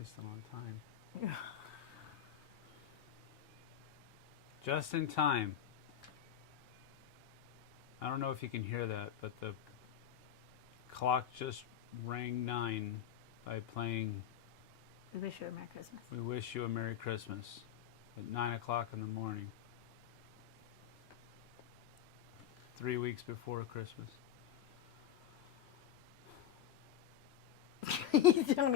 least I'm on time. Just in time. I don't know if you can hear that, but the clock just rang 9 by playing We wish you a Merry Christmas. We Wish You a Merry Christmas at 9 o'clock in the morning. 3 weeks before Christmas. Don't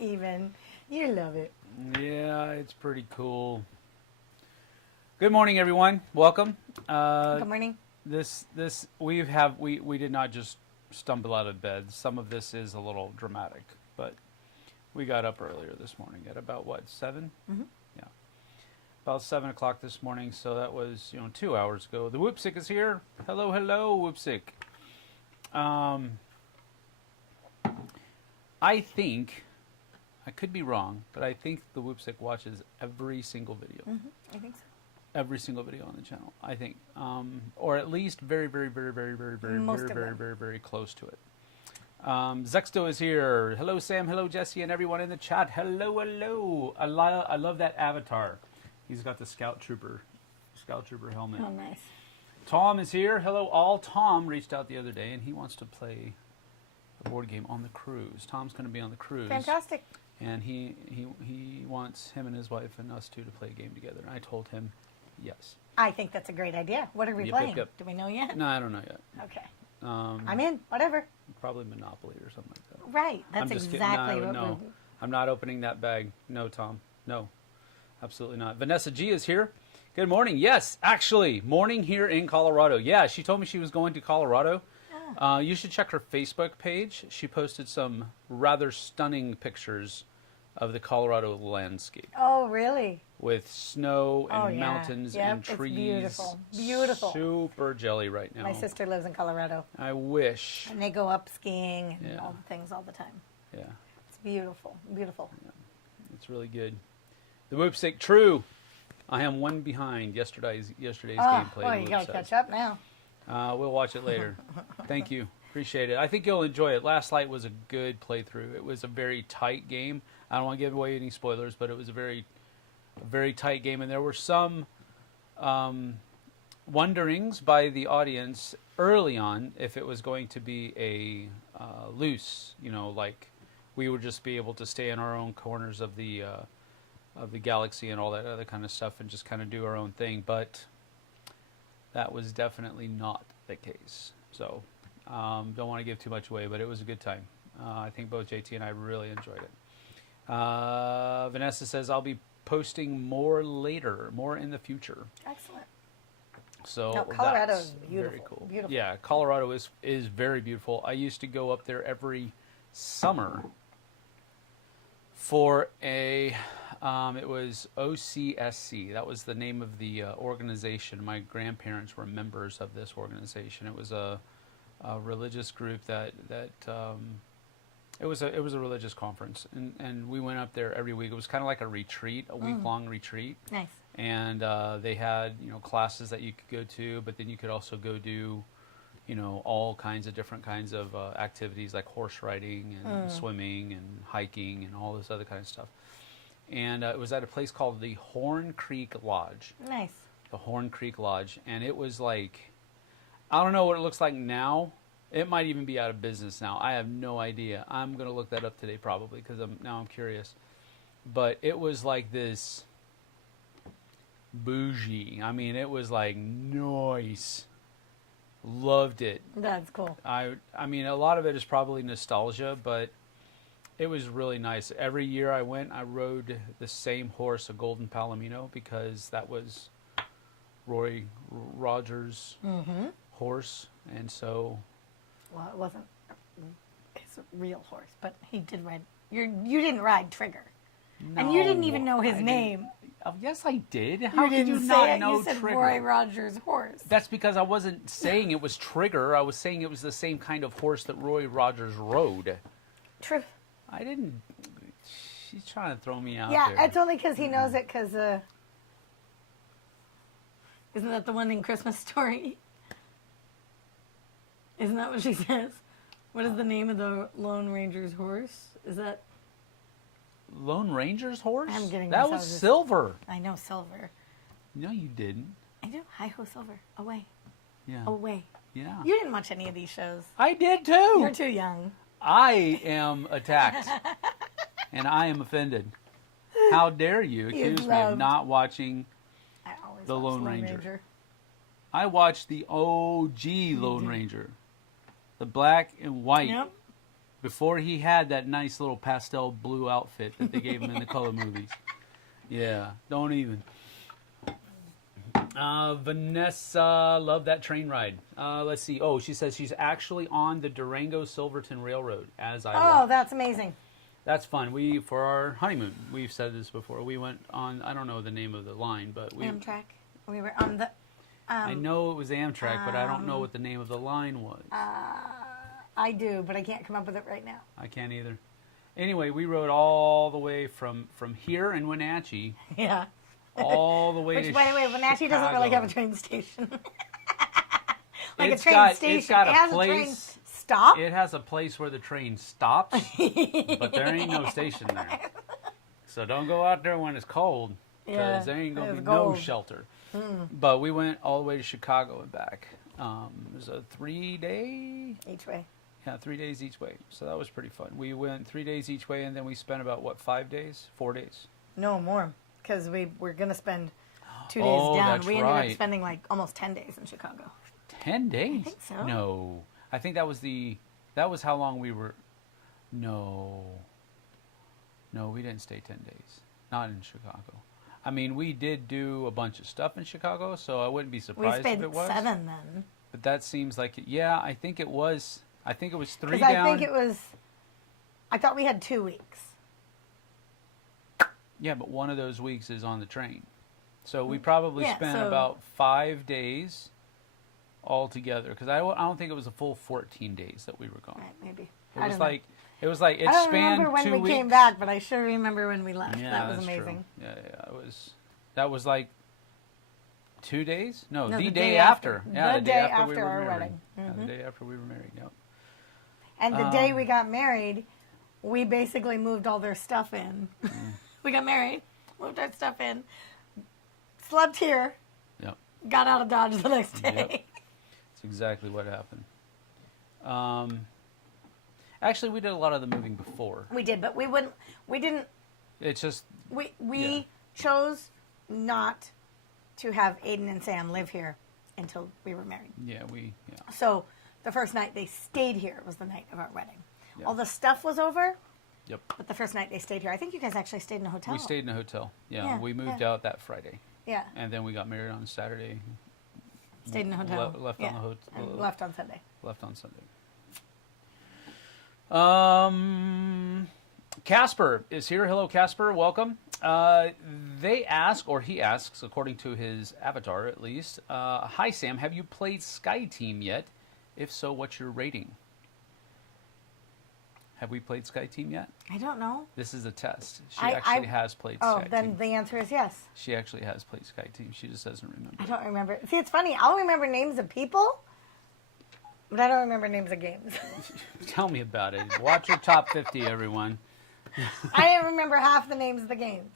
even. You love it. Yeah, it's pretty cool. Good morning, everyone. Welcome. Good morning. We did not just stumble out of bed. Some of this is a little dramatic, but we got up earlier this morning at about what, 7? Mm-hmm. Yeah, about 7 o'clock this morning. So that was 2 hours ago. The Whoopsick is here. Hello, Whoopsick. I think, I could be wrong, but I think the Whoopsick watches every single video. Mm-hmm. I think so. Every single video on the channel, I think, or at least very, very, very, very, very, very, very, very, very, very close to it. Zexto is here. Hello, Sam. Hello, Jessie, and everyone in the chat. Hello, hello. I love that avatar. He's got the Scout Trooper helmet. Oh, nice. Tom is here. Hello, all. Tom reached out the other day, and he wants to play a board game on the cruise. Tom's going to be on the cruise. Fantastic. And he wants him and his wife and us two to play a game together. And I told him, yes. I think that's a great idea. What are we playing? Do we know yet? No, I don't know yet. Okay. I'm in. Whatever. Probably Monopoly or something like that. Right. That's exactly what we're... I'm not opening that bag. No, Tom. No. Absolutely not. Vanessa G is here. Good morning. Yes, actually, morning here in Colorado. Yeah, she told me she was going to Colorado. You should check her Facebook page. She posted some rather stunning pictures of the Colorado landscape. Oh, really? With snow and mountains and trees. It's beautiful. Beautiful. Super jelly right now. My sister lives in Colorado. I wish. And they go up skiing and all the things all the time. Yeah. It's beautiful. Beautiful. Yeah. It's really good. The Whoopsick, true. I am one behind yesterday's gameplay. Boy, you got to catch up now. We'll watch it later. Thank you. Appreciate it. I think you'll enjoy it. Last night was a good playthrough. It was a very tight game. I don't want to give away any spoilers, but it was a very tight game. And there were some wonderings by the audience early on if it was going to be a loose, like we would just be able to stay in our own corners of the galaxy and all that other kind of stuff and just kind of do our own thing. But that was definitely not the case. So don't want to give too much away, but it was a good time. I think both JT and I really enjoyed it. Vanessa says, I'll be posting more later, more in the future. Excellent. So Colorado is beautiful. Very cool. Beautiful. Yeah, Colorado is very beautiful. I used to go up there every summer for it was OCSC. That was the name of the organization. My grandparents were members of this organization. It was a religious group that it was a religious conference, and we went up there every week. It was kind of like a retreat, a week-long retreat. Nice. And they had classes that you could go to, but then you could also go do all kinds of different kinds of activities like horse riding and swimming and hiking and all this other kind of stuff. And it was at a place called the Horn Creek Lodge. Nice. The Horn Creek Lodge. And it was like, I don't know what it looks like now. It might even be out of business now. I have no idea. I'm going to look that up today probably because I'm curious. But it was like this bougie. I mean, it was like nice. Loved it. That's cool. I mean, a lot of it is probably nostalgia, but it was really nice. Every year I went, I rode the same horse, a Golden Palomino, because that was Roy Rogers' horse, and so. Well, it wasn't his real horse, but he did ride. You didn't ride Trigger, and you didn't even know his name. Yes, I did. How did you not know You said Trigger? Roy Rogers' horse. That's because I wasn't saying it was Trigger. I was saying it was the same kind of horse that Roy Rogers rode. True. I didn't. She's trying to throw me out there. Yeah, it's only because he knows it. Because isn't that the one in Christmas Story? Isn't that what she says? What is the name of the Lone Ranger's horse? Is that Lone Ranger's horse? I'm getting that this. was Silver. I know, Silver. No, you didn't. I do. Hi-ho, Silver. Away. Yeah. Away. Yeah. You didn't watch any of these shows. I did too. You're too young. I am attacked. And I am offended. How dare you accuse me of not watching I always the watch Lone Ranger. I watched the OG Lone Ranger. The black and white. Yep. Before he had that nice little pastel blue outfit that they gave him in the color movies. Yeah, don't even. Vanessa, love that train ride. Let's see. Oh, she says she's actually on the Durango-Silverton Railroad as I watch. That's amazing. That's fun. For our honeymoon, we've said this before. We went on, I don't know the name of the line, but Amtrak. We were on the... I know it was Amtrak, but I don't know what the name of the line was. I do, but I can't come up with it right now. I can't either. Anyway, we rode all the way from here in Wenatchee. Yeah. All the way to Which, by the way, Wenatchee doesn't really have a train station. Like it's a train got, station. It's got it has a place. A train stop. It has a place where the train stops, but there ain't no station there. So don't go out there when it's cold, because there ain't going to be no shelter. But we went all the way to Chicago and back. It was a 3-day... Each way. Yeah, 3 days each way. So that was pretty fun. We went 3 days each way, and then we spent about, 5 days? 4 days? No, more. Because we were going to spend 2 days down. That's we right. ended up spending like almost 10 days in Chicago. 10 days? I think so. No. I think that was how long we were... No. No, we didn't stay 10 days. Not in Chicago. I mean, we did do a bunch of stuff in Chicago, so I wouldn't be surprised if it was. We spent 7 then. But that seems like it. Yeah, I think it was 3 down. Because I think it was... I thought we had 2 weeks. Yeah, but one of those weeks is on the train. So we probably spent about 5 days all together. Because I don't think it was a full 14 days that we were gone. Right, maybe. It was like it I don't spanned remember when 2 we weeks. came back, but I sure remember when we left. Yeah, that was that's amazing. True. Yeah, that was like 2 days? No, No, the the day day after. after. Yeah, The the day day after after we were our married. wedding. Yeah, the day after we were married, yep. And the day we got married, we basically moved all their stuff in. We got married, moved our stuff in, slept here, Yep. got out of Dodge the next day. Yep. That's exactly what happened. Actually, we did a lot of the moving before. We did, but we didn't. It's just... We chose not to have Aiden and Sam live here until we were married. Yeah, So the first night they stayed here was the night of our wedding. Yeah. All the stuff was over. Yep. But the first night they stayed here. I think you guys actually stayed in a hotel. We stayed in a hotel. Yeah, Yeah, we moved out that Friday. Yeah. And then we got married on Saturday. Stayed in a hotel. Left on the hotel. And left on Sunday. Left on Sunday. Casper is here. Hello, Casper. Welcome. They ask, or he asks, according to his avatar at least, hi, Sam, have you played Sky Team yet? If so, what's your rating? Have we played Sky Team yet? I don't know. This is a test. She actually has played Sky Team. Oh, then the answer is yes. She actually has played Sky Team. She just doesn't remember. I don't remember. See, it's funny. I'll remember names of people, but I don't remember names of games. Tell me about it. Watch your top 50, everyone. I didn't remember half the names of the games.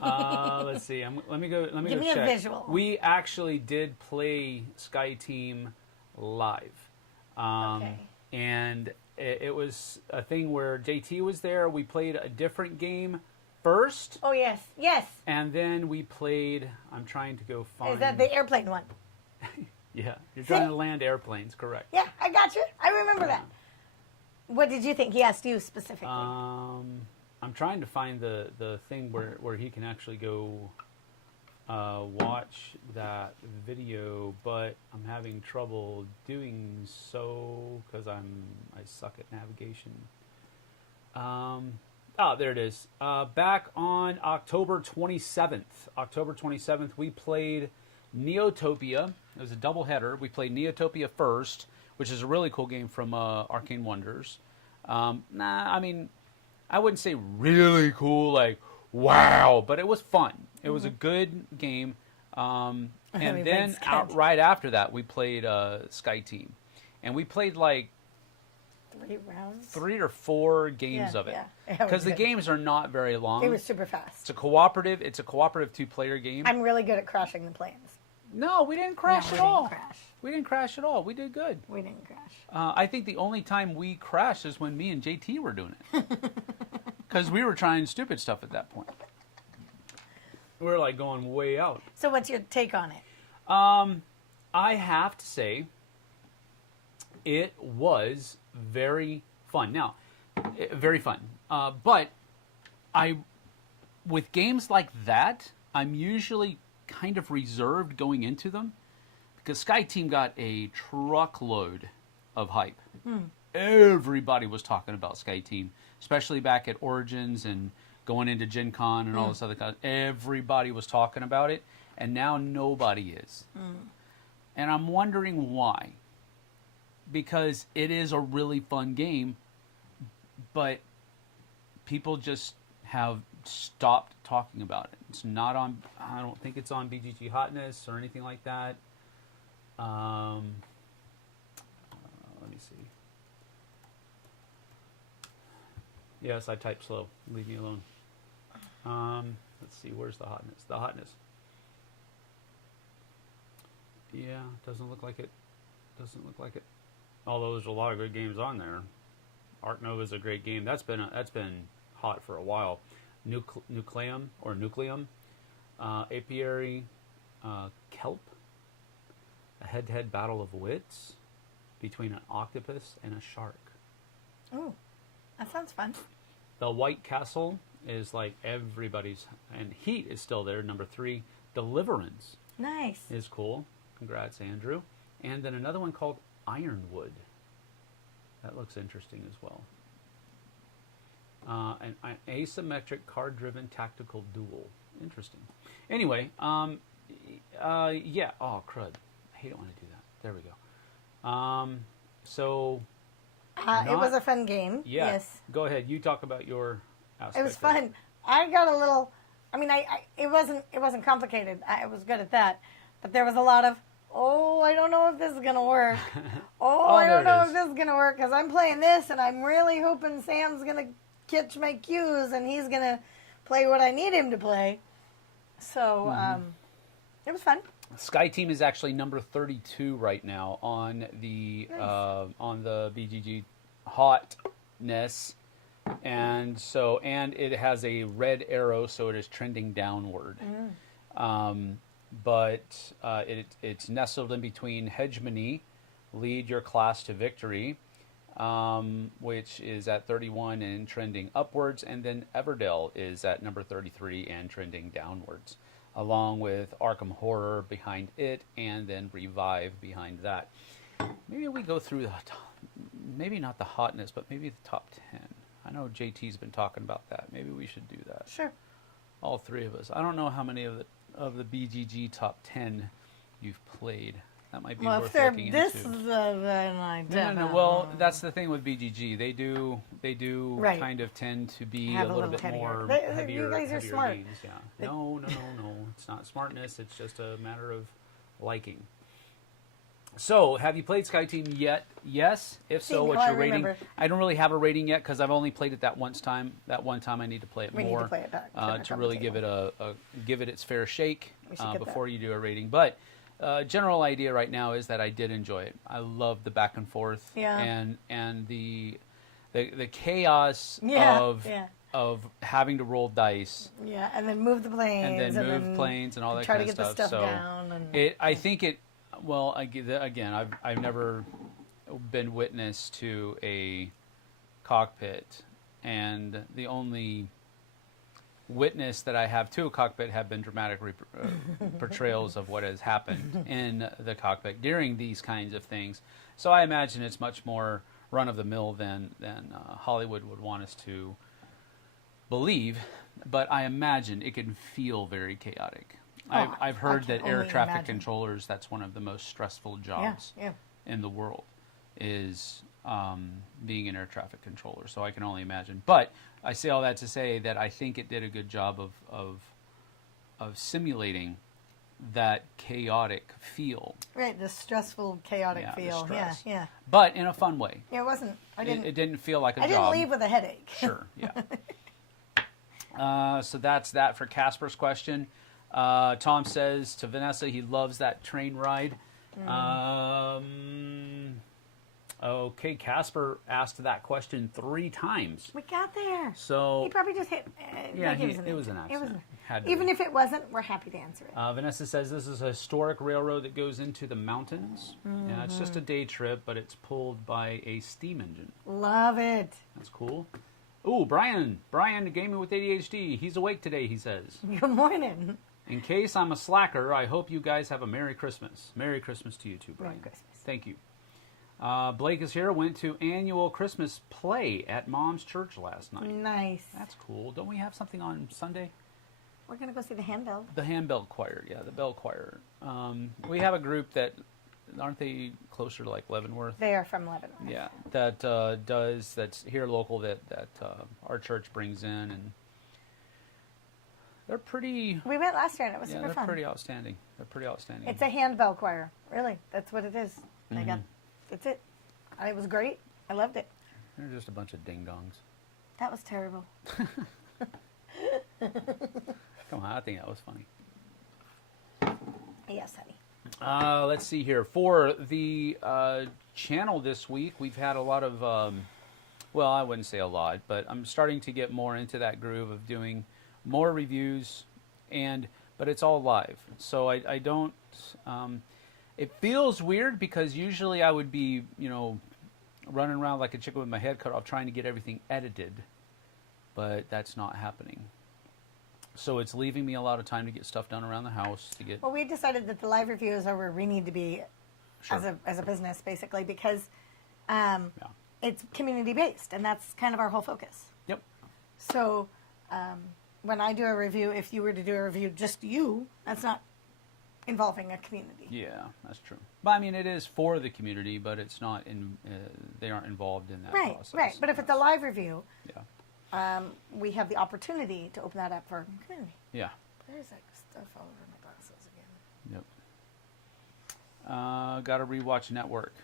Let's see. Let me go. Give me check. a visual. We actually did play Sky Team live, Okay. and it was a thing where JT was there. We played a different game first. Oh yes, yes. And then we played. I'm trying to go find. Is that the airplane one? Yeah, you're trying to land airplanes. Correct. Yeah, I got you. I remember that. What did you think? He asked you specifically. I'm trying to find the thing where he can actually go watch that video, but I'm having trouble doing so because I suck at navigation. There it is. Back on October 27th, we played Neotopia. It was a doubleheader. We played Neotopia first, which is a really cool game from Arcane Wonders. I mean, I wouldn't say really cool, like, wow, but it was fun. It was a good game. And then right after that, we played Sky Team. And we played like 3 rounds. 3 or 4 games of it. Yeah. Because the games are not very long. It was super fast. It's a cooperative 2-player game. I'm really good at crashing the planes. No, we didn't crash at No, all. we didn't crash. We didn't crash at all. We did good. We didn't crash. I think the only time we crashed is when me and JT were doing it. Because we were trying stupid stuff at that point. We were like going way out. So what's your take on it? I have to say, it was very fun. Now, very fun. But with games like that, I'm usually kind of reserved going into them because Sky Team got a truckload of hype. Everybody was talking about Sky Team, especially back at Origins and going into Gen Con and all this other kind. Everybody was talking about it, and now nobody is. And I'm wondering why. Because it is a really fun game, but people just have stopped talking about it. It's not on, I don't think it's on BGG Hotness or anything like that. Let me see. Yes, I type slow. Leave me alone. Let's see, where's the Hotness? The Hotness. Yeah, doesn't look like it. Doesn't look like it. Although there's a lot of good games on there. Arc Nova is a great game. That's been hot for a while. Nucleum, Apiary, Kelp, a head-to-head battle of wits between an octopus and a shark. Oh, that sounds fun. The White Castle is like everybody's, and Heat is still there, number 3. Deliverance Nice. is cool. Congrats, Andrew. And then another one called Ironwood. That looks interesting as well. An asymmetric card-driven tactical duel. Interesting. Anyway, yeah. Oh, crud. I hate it when I do that. There we go. So... it was a fun game. Yeah. Yes. Go ahead. You talk about your aspect. It was fun. I got a little... I mean, it wasn't complicated. I was good at that. But there was a lot of, I don't know if this is going to work. I don't know if this is going to work because I'm playing this and I'm really hoping Sam's going to catch my cues and he's going to play what I need him to play. So, it was fun. Sky Team is actually number 32 right now on the BGG Hotness, and it has a red arrow, so it is trending downward. But it's nestled in between Hegemony, Lead Your Class to Victory, which is at 31 and trending upwards, and then Everdell is at number 33 and trending downwards, along with Arkham Horror behind it, and then Revive behind that. Maybe we go through maybe not the Hotness, but maybe the top 10. I know JT's been talking about that. Maybe we should do that. Sure. All 3 of us. I don't know how many of the BGG top 10 you've played. That might be worth looking into. Then I don't know. No. Well, that's the thing with BGG. They do Right. kind of tend to be Have a little bit heavier. more heavier. You guys are heavier smart. games. Yeah. No. It's not smartness. It's just a matter of liking. So, have you played Sky Team yet? Yes. If so, what's your rating? I don't really have a rating yet because I've only played it that one time. That one time, I need to play it more. We need to play it back to really give it its fair shake before that. you do a rating. But general idea right now is that I did enjoy it. I love the back and forth and the chaos of having to roll dice. Yeah, and then move the planes. And then move planes and all that try kind to of get stuff. the stuff down. I think it. Well, again, I've never been witness to a cockpit, and the only witness that I have to a cockpit have been dramatic portrayals of what has happened in the cockpit during these kinds of things. So I imagine it's much more run-of-the-mill than Hollywood would want us to believe, but I imagine it can feel very chaotic. I've heard that air traffic controllers, that's one of the most stressful jobs in the world, is being an air traffic controller. So I can only imagine. But I say all that to say that I think it did a good job of simulating that chaotic feel. Right, the stressful, chaotic feel. Yeah, yeah. But in a fun way. It wasn't. It didn't feel like a job. I didn't leave with a headache. Sure, yeah. So that's that for Casper's question. Tom says to Vanessa he loves that train ride. Okay, Casper asked that question 3 times. We got there. So he probably just hit. Yeah, it was an accident. Even if it wasn't, we're happy to answer it. Vanessa says this is a historic railroad that goes into the mountains. Yeah, it's just a day trip, but it's pulled by a steam engine. Love it. That's cool. Ooh, Brian, gaming with ADHD. He's awake today, he says. Good morning. In case I'm a slacker, I hope you guys have a Merry Christmas. Merry Christmas to you too, Brian. Merry Christmas. Thank you. Blake is here. Went to annual Christmas play at Mom's church last night. Nice. That's cool. Don't we have something on Sunday? We're going to go see the handbell. The handbell choir, yeah, the bell choir. We have a group that, aren't they closer to like Leavenworth? They are from Leavenworth. Yeah, that's here local that our church brings in, and they're pretty. We went last year and it was super fun. They're pretty outstanding. It's a handbell choir, really. That's what it is. That's it. It was great. I loved it. They're just a bunch of ding-dongs. That was terrible. Come on, I think that was funny. Yes, honey. Let's see here. For the channel this week, we've had a lot of, well, I wouldn't say a lot, but I'm starting to get more into that groove of doing more reviews, but it's all live. So I don't, it feels weird because usually I would be, running around like a chicken with my head cut off trying to get everything edited, but that's not happening. So it's leaving me a lot of time to get stuff done around the house. Well, we decided that the live reviews are where we need to be Sure. as a business, basically, because it's community-based, and that's kind of our whole focus. Yep. So when I do a review, if you were to do a review just you, that's not involving a community. Yeah, that's true. But I mean, it is for the community, but it's not they aren't involved in that process. Right. But if it's a live review, yeah, we have the opportunity to open that up for community. Yeah. There's like stuff all over my glasses again. Yep. Got to rewatch Network.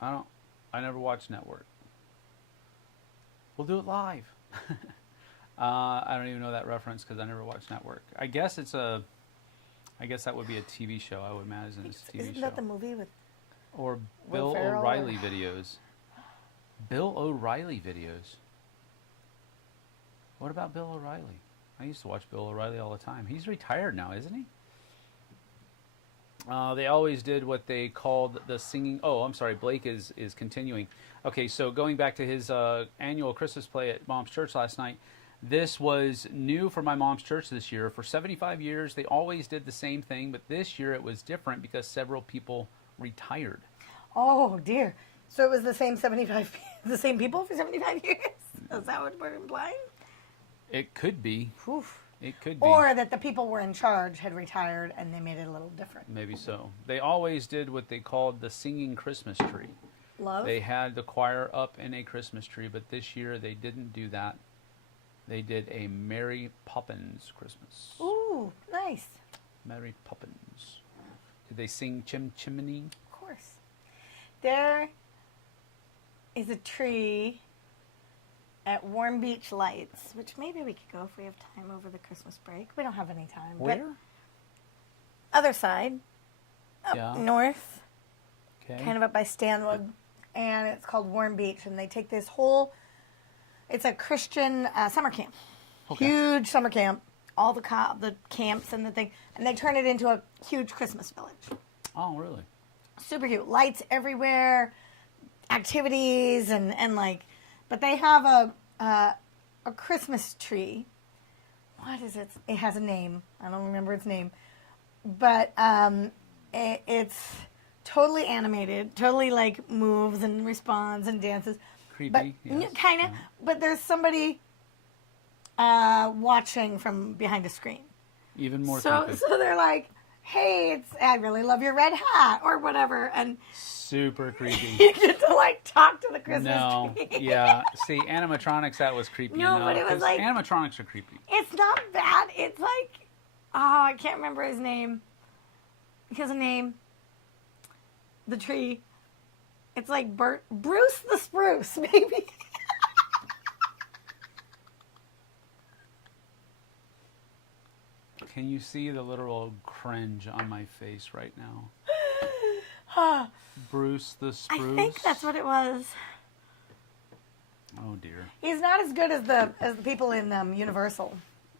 I never watched Network. We'll do it live. I don't even know that reference because I never watched Network. I guess that would be a TV show. I would imagine it's a TV show. Isn't that the movie with? Or Bill O'Reilly videos. Bill O'Reilly videos. What about Bill O'Reilly? I used to watch Bill O'Reilly all the time. He's retired now, isn't he? They always did what they called the singing. Oh, I'm sorry. Blake is continuing. Okay, so going back to his annual Christmas play at Mom's Church last night, this was new for my mom's church this year. For 75 years, they always did the same thing, but this year it was different because several people retired. Oh, dear. So it was the same the same people for 75 years? Is that what we're implying? It could be. Oof. It could be. Or that the people were in charge had retired and they made it a little different. Maybe so. They always did what they called the singing Christmas tree. Love. They had the choir up in a Christmas tree, but this year they didn't do that. They did a Mary Poppins Christmas. Ooh, nice. Mary Poppins. Did they sing Chim Chimney? Of course. There is a tree at Warm Beach Lights, which maybe we could go if we have time over the Christmas break. We don't have any time. Where? But other side. Up north. Okay. Kind of up by Stanwood. And it's called Warm Beach. And they take this whole... It's a Christian summer camp. Okay. Huge summer camp. All the camps and the thing. And they turn it into a huge Christmas village. Oh, really? Super cute. Lights everywhere. Activities and like... But they have a Christmas tree. What is it? It has a name. I don't remember its name. But it's totally animated. Totally like moves and responds and dances. Creepy. But yes. kind of. But there's somebody watching from behind a screen. Even more creepy. So they're like, hey, I really love your red hat or whatever. And super creepy. You get to like talk to the Christmas tree. Yeah. See, animatronics, that was creepy. No, but it was like... animatronics are creepy. It's not bad. It's like, I can't remember his name. He has a name. The tree. It's like Bruce the Spruce, maybe. Can you see the literal cringe on my face right now? Bruce the Spruce? I think that's what it was. Oh, dear. He's not as good as the people in Universal.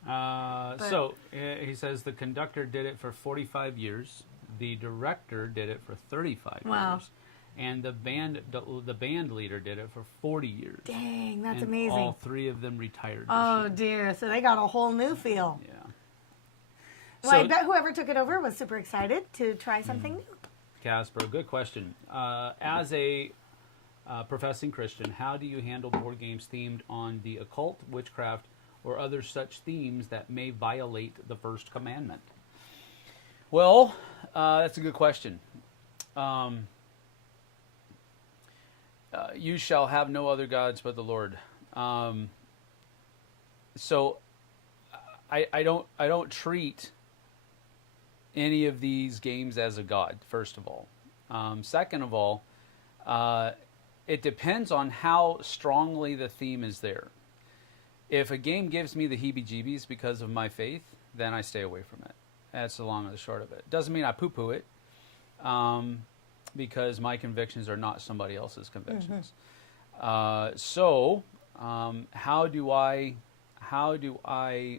So, he says the conductor did it for 45 years. The director did it for 35 years. And the band leader did it for 40 years. Dang, that's and amazing. All three of them retired. Oh, dear. So they got a whole new feel. Yeah. Well, I bet whoever took it over was super excited to try something new. Casper, good question. As a professing Christian, how do you handle board games themed on the occult, witchcraft, or other such themes that may violate the first commandment? Well, that's a good question. You shall have no other gods but the Lord. So I don't treat any of these games as a god, first of all. Second of all, it depends on how strongly the theme is there. If a game gives me the heebie-jeebies because of my faith, then I stay away from it. That's the long and the short of it. Doesn't mean I poo-poo it, because my convictions are not somebody else's convictions. So, how do I,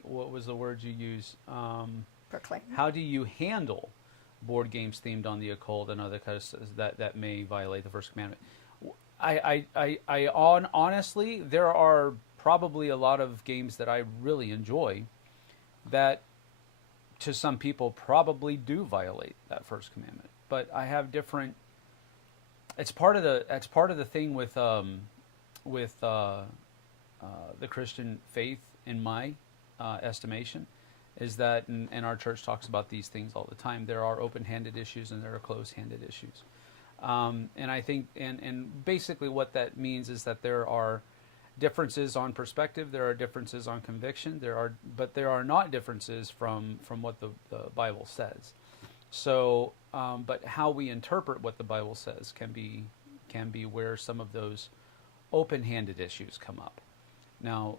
what was the word you use? Proclaim. How do you handle board games themed on the occult and other kinds of that may violate the first commandment? Honestly, there are probably a lot of games that I really enjoy that to some people probably do violate that first commandment. But I have different. It's part of the thing with the Christian faith, in my estimation, is that, and our church talks about these things all the time. There are open-handed issues and there are closed-handed issues, and I think, and basically what that means is that there are differences on perspective, there are differences on conviction, but there are not differences from what the Bible says. So, but how we interpret what the Bible says can be where some of those open-handed issues come up. Now,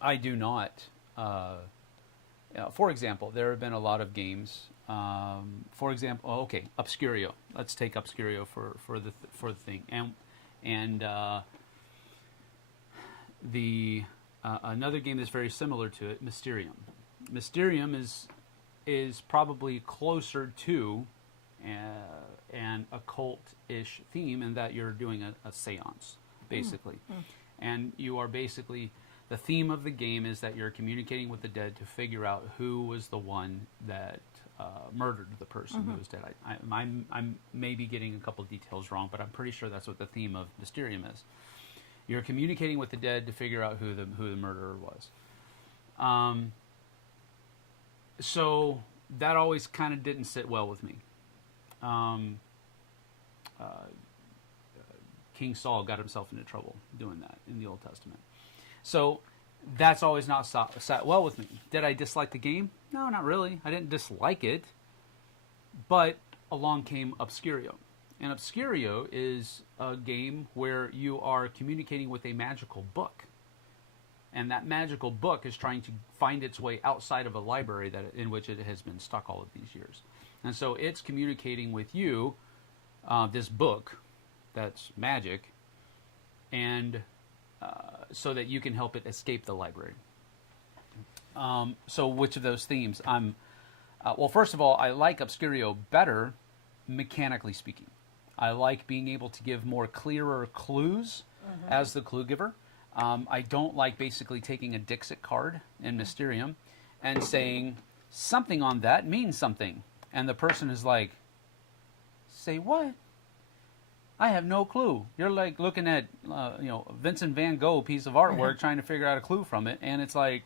I do not. For example, there have been a lot of games. For example, Obscurio. Let's take Obscurio for the thing, and another game that's very similar to it, Mysterium. Mysterium is probably closer to an occult-ish theme in that you're doing a seance, basically. And you are basically, the theme of the game is that you're communicating with the dead to figure out who was the one that murdered the person who was dead. I may be getting a couple of details wrong, but I'm pretty sure that's what the theme of Mysterium is. You're communicating with the dead to figure out who the murderer was. So that always kind of didn't sit well with me. King Saul got himself into trouble doing that in the Old Testament. So that's always not sat well with me. Did I dislike the game? No, not really. I didn't dislike it. But along came Obscurio. And Obscurio is a game where you are communicating with a magical book. And that magical book is trying to find its way outside of a library in which it has been stuck all of these years. And so it's communicating with you, this book that's magic, and so that you can help it escape the library. So which of those themes? Well, first of all, I like Obscurio better, mechanically speaking. I like being able to give more clearer clues as the clue giver. I don't like basically taking a Dixit card in Mysterium and saying, something on that means something. And the person is like, say what? I have no clue. You're like looking at, Vincent van Gogh piece of artwork trying to figure out a clue from it. And it's like,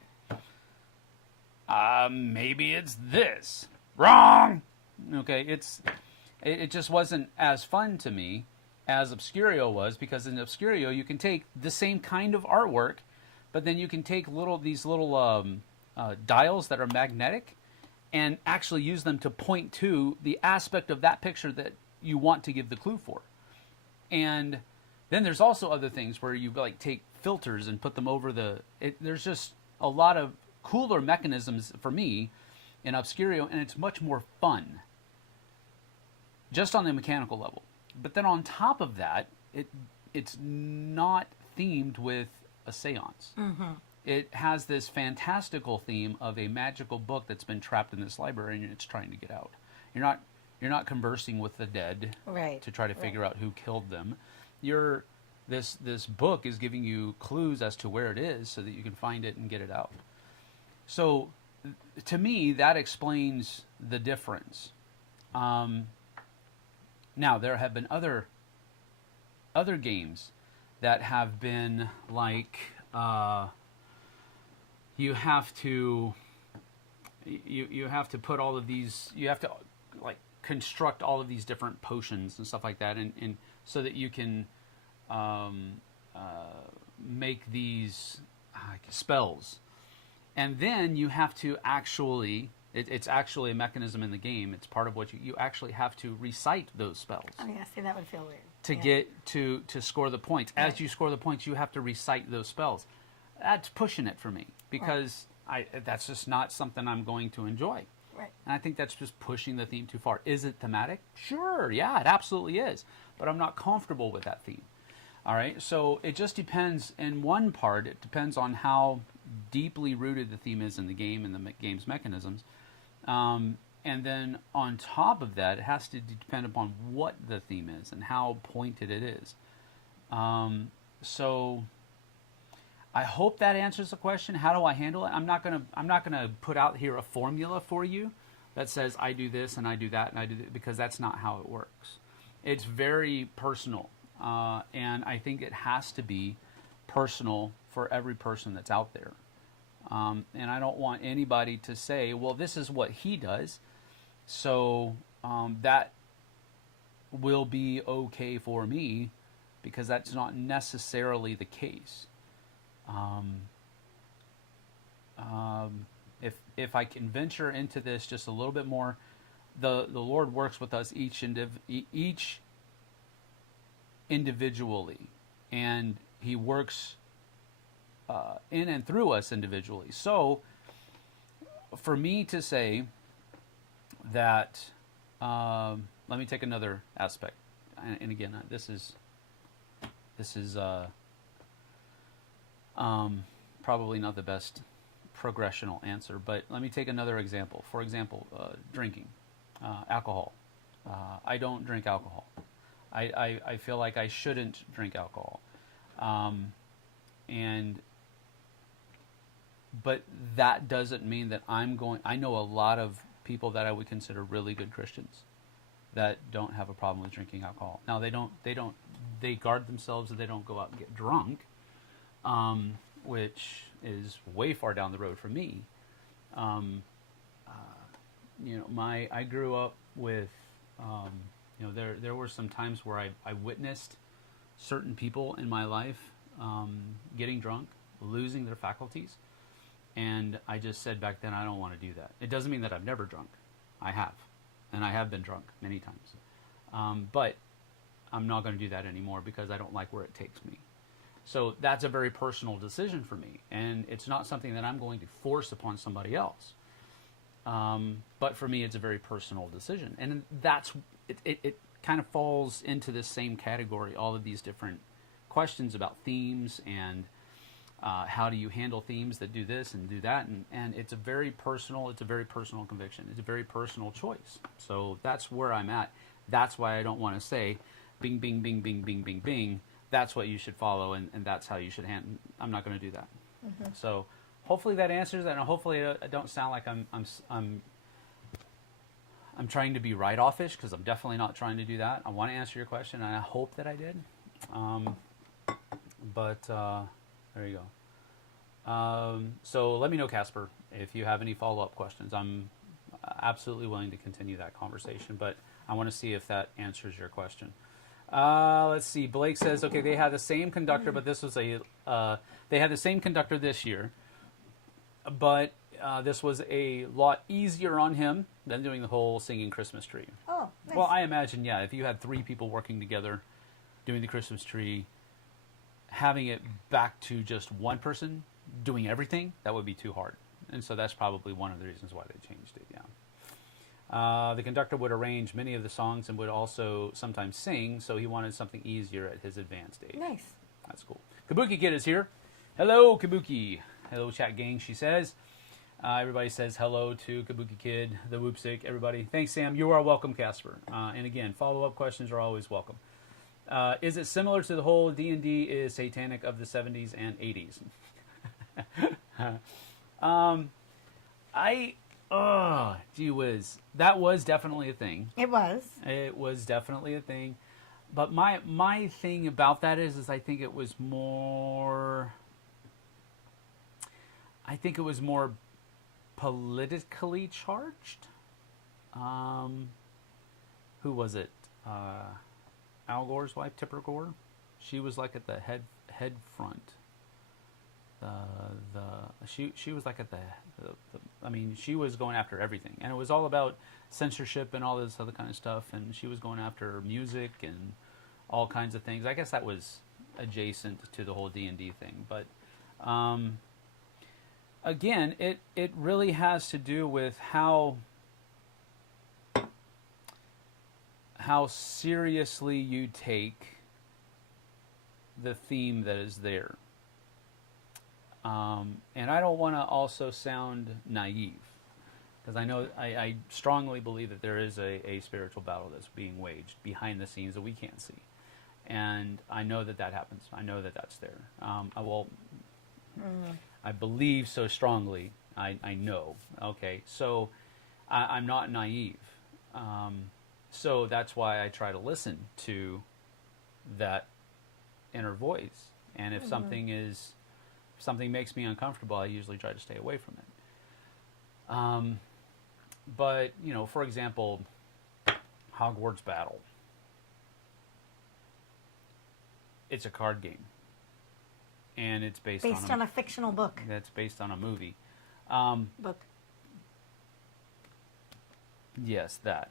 maybe it's this. Wrong! Okay, it just wasn't as fun to me as Obscurio was, because in Obscurio you can take the same kind of artwork, but then you can take these little dials that are magnetic and actually use them to point to the aspect of that picture that you want to give the clue for. And then there's also other things where you like take filters and put them over there's just a lot of cooler mechanisms for me in Obscurio, and it's much more fun just on the mechanical level. But then on top of that, it's not themed with a seance. Mm-hmm. It has this fantastical theme of a magical book that's been trapped in this library and it's trying to get out. You're not conversing with the dead to try to figure out who killed them. This book is giving you clues as to where it is so that you can find it and get it out. So to me, that explains the difference. Now there have been other games that have been like you have to put all of these, you have to like construct all of these different potions and stuff like that, and so that you can make these spells, and then you have to actually it's actually a mechanism in the game. It's part of what you actually have to recite those spells. Oh yeah, see, that would feel weird. To get to score the points. As you score the points, you have to recite those spells. That's pushing it for me because that's just not something I'm going to enjoy. Right. And I think that's just pushing the theme too far. Is it thematic? Sure, yeah, it absolutely is. But I'm not comfortable with that theme. All right, so it just depends. In one part, it depends on how deeply rooted the theme is in the game and the game's mechanisms. And then on top of that, it has to depend upon what the theme is and how pointed it is. So I hope that answers the question. How do I handle it? I'm not gonna put out here a formula for you that says I do this and I do that and I do that, because that's not how it works. It's very personal, and I think it has to be personal for every person that's out there. And I don't want anybody to say, well, this is what he does, so that will be okay for me, because that's not necessarily the case. If I can venture into this just a little bit more, the Lord works with us each individually, and He works in and through us individually. So for me to say that, let me take another aspect, and again, this is probably not the best progressional answer, but let me take another example. For example, drinking alcohol. I don't drink alcohol. I feel like I shouldn't drink alcohol, but that doesn't mean that I know a lot of people that I would consider really good Christians that don't have a problem with drinking alcohol. Now they guard themselves and they don't go out and get drunk, which is way far down the road for me. I grew up with, there were some times where I witnessed certain people in my life getting drunk, losing their faculties. And I just said back then, I don't want to do that. It doesn't mean that I've never drunk. I have. And I have been drunk many times. But I'm not going to do that anymore because I don't like where it takes me. So that's a very personal decision for me. And it's not something that I'm going to force upon somebody else. But for me, it's a very personal decision. And it kind of falls into this same category, all of these different questions about themes and how do you handle themes that do this and do that, and it's a very personal conviction. It's a very personal choice. So that's where I'm at. That's why I don't want to say bing, bing, bing, bing, bing, bing, bing. That's what you should follow, and that's how you should handle. I'm not going to do that. Mm-hmm. So hopefully that answers that, and hopefully I don't sound like I'm trying to be right-offish, because I'm definitely not trying to do that. I want to answer your question, and I hope that I did. There you go. So let me know, Casper, if you have any follow-up questions. I'm absolutely willing to continue that conversation, but I want to see if that answers your question. Let's see. Blake says, okay, they had the same conductor, but this was they had the same conductor this year, but this was a lot easier on him than doing the whole singing Christmas tree. Oh, nice. Well, I imagine, yeah, if you had 3 people working together doing the Christmas tree, having it back to just one person doing everything, that would be too hard. And so that's probably one of the reasons why they changed it, yeah. The conductor would arrange many of the songs and would also sometimes sing, so he wanted something easier at his advanced age. Nice. That's cool. Kabuki Kid is here. Hello, Kabuki. Hello, chat gang, she says. Everybody says hello to Kabuki Kid, the Whoopsick, everybody. Thanks, Sam. You are welcome, Casper. And again, follow-up questions are always welcome. Is it similar to the whole D&D is satanic of the 70s and 80s? Gee whiz. That was definitely a thing. It was. It was definitely a thing. But my thing about that is I think it was more... I think it was more politically charged. Who was it? Al Gore's wife, Tipper Gore. She was like at the head front. She was like at the I mean, she was going after everything, and it was all about censorship and all this other kind of stuff. And she was going after music and all kinds of things. I guess that was adjacent to the whole D&D thing, but again, it really has to do with how seriously you take the theme that is there. And I don't want to also sound naive, because I know I strongly believe that there is a spiritual battle that's being waged behind the scenes that we can't see. And I know that happens. I know that that's there. I believe so strongly. I know. Okay, so I'm not naive. So that's why I try to listen to that inner voice. And if something makes me uncomfortable, I usually try to stay away from it. But, you know, for example, Hogwarts Battle. It's a card game. And it's based on a fictional book. That's based on a movie. Book. Yes, that.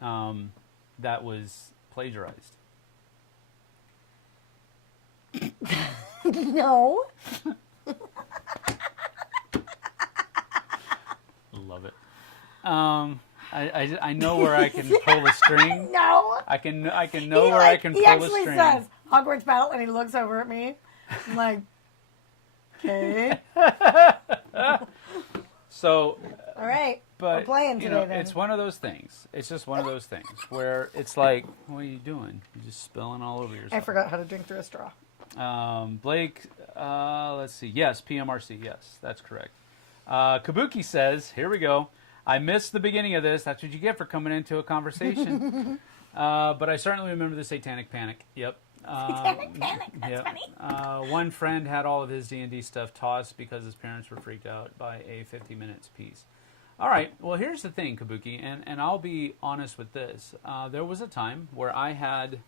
That was plagiarized. No. Love it. I know where I can pull the string. No. I can know where I can pull the string. He actually says Hogwarts Battle, and he looks over at me. I'm like, okay. So. All right. But, we're playing today, then. It's one of those things. It's just one of those things where it's like, what are you doing? You're just spilling all over yourself. I forgot how to drink through a straw. Blake, let's see. Yes, PMRC. Yes, that's correct. Kabuki says, here we go. I missed the beginning of this. That's what you get for coming into a conversation. But I certainly remember the Satanic Panic. Yep. Satanic Panic. That's funny. One friend had all of his D&D stuff tossed because his parents were freaked out by a 50 minutes piece. All right. Well, here's the thing, Kabuki, and I'll be honest with this. There was a time where I had,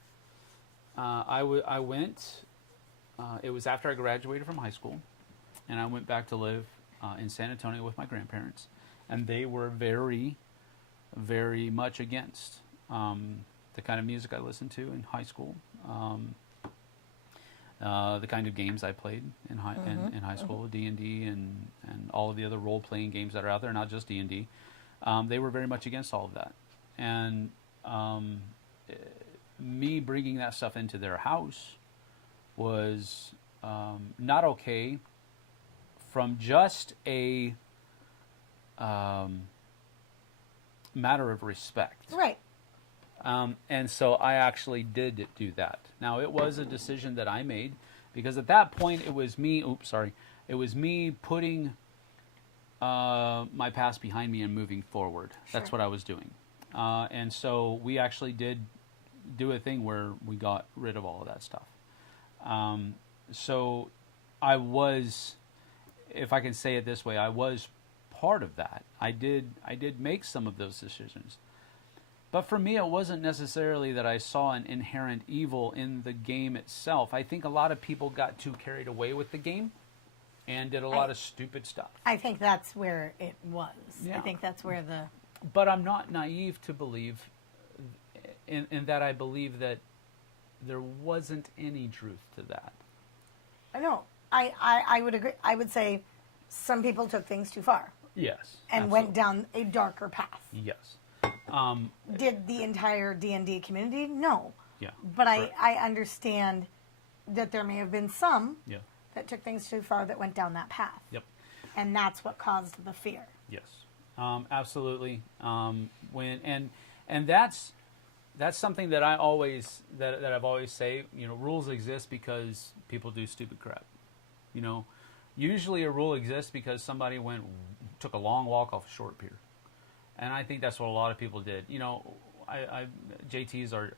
I went, it was after I graduated from high school, and I went back to live in San Antonio with my grandparents, and they were very, very much against the kind of music I listened to in high school, the kind of games I played in high school, D&D and all of the other role-playing games that are out there, not just D&D. They were very much against all of that. And me bringing that stuff into their house was not okay from just a matter of respect. Right. And so I actually did do that. Now, it was a decision that I made because at that point it was me, it was me putting my past behind me and moving forward. Sure. That's what I was doing. And so we actually did do a thing where we got rid of all of that stuff. So I was, if I can say it this way, I was part of that. I did make some of those decisions. But for me, it wasn't necessarily that I saw an inherent evil in the game itself. I think a lot of people got too carried away with the game. and did a lot of stupid stuff. I think that's where it was. Yeah. I think that's where the... But I'm not naive to believe, in that I believe that there wasn't any truth to that. No, I would agree. I would say some people took things too far. Yes. And went down a darker path. Yes. Did the entire D&D community? No. Yeah. But I understand that there may have been some that took things too far that went down that path. Yep. And that's what caused the fear. Yes. Absolutely. And that's something that I always that I've always say. You know, rules exist because people do stupid crap. You know, usually a rule exists because somebody took a long walk off a short pier, and I think that's what a lot of people did. You know, JT's our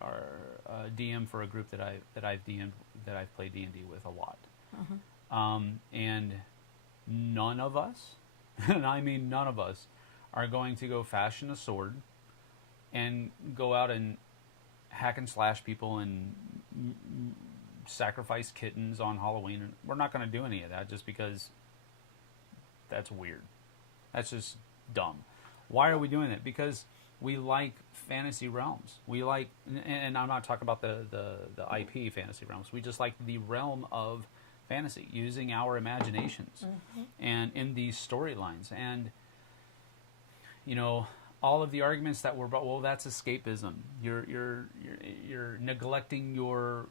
DM for a group that I've played D&D with a lot, and none of us, and I mean none of us, are going to go fashion a sword and go out and hack and slash people and sacrifice kittens on Halloween. And we're not going to do any of that just because that's weird. That's just dumb. Why are we doing it? Because we like fantasy realms. We like, and I'm not talking about the IP fantasy realms. We just like the realm of fantasy, using our imaginations and in these storylines. And you know, all of the arguments that were about, well, that's escapism. You're neglecting your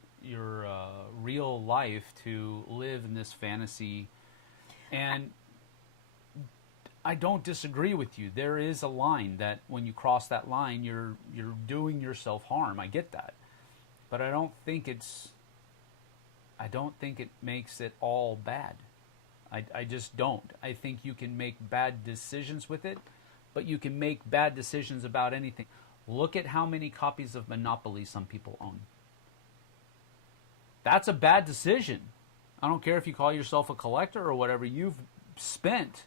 real life to live in this fantasy. And I don't disagree with you. There is a line that when you cross that line, you're doing yourself harm. I get that, but I don't think it makes it all bad. I just don't. I think you can make bad decisions with it, but you can make bad decisions about anything. Look at how many copies of Monopoly some people own. That's a bad decision. I don't care if you call yourself a collector or whatever. You've spent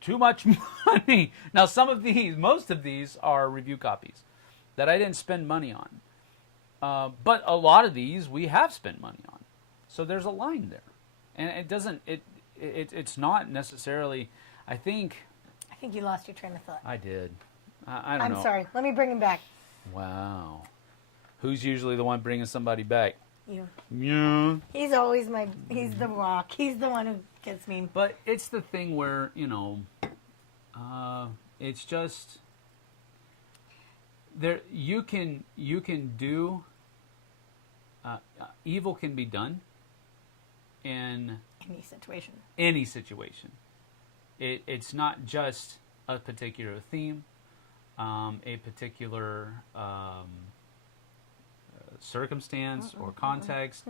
too much money. Now, most of these are review copies that I didn't spend money on. But a lot of these we have spent money on. So there's a line there. And it's not necessarily... I think you lost your train of thought. I did. I don't know. I'm sorry. Let me bring him back. Wow. Who's usually the one bringing somebody back? You. Yeah. He's always he's the rock. He's the one who gets me. But it's the thing where, you know, it's just, you can do, evil can be done in any situation. It's not just a particular theme, a particular circumstance or context.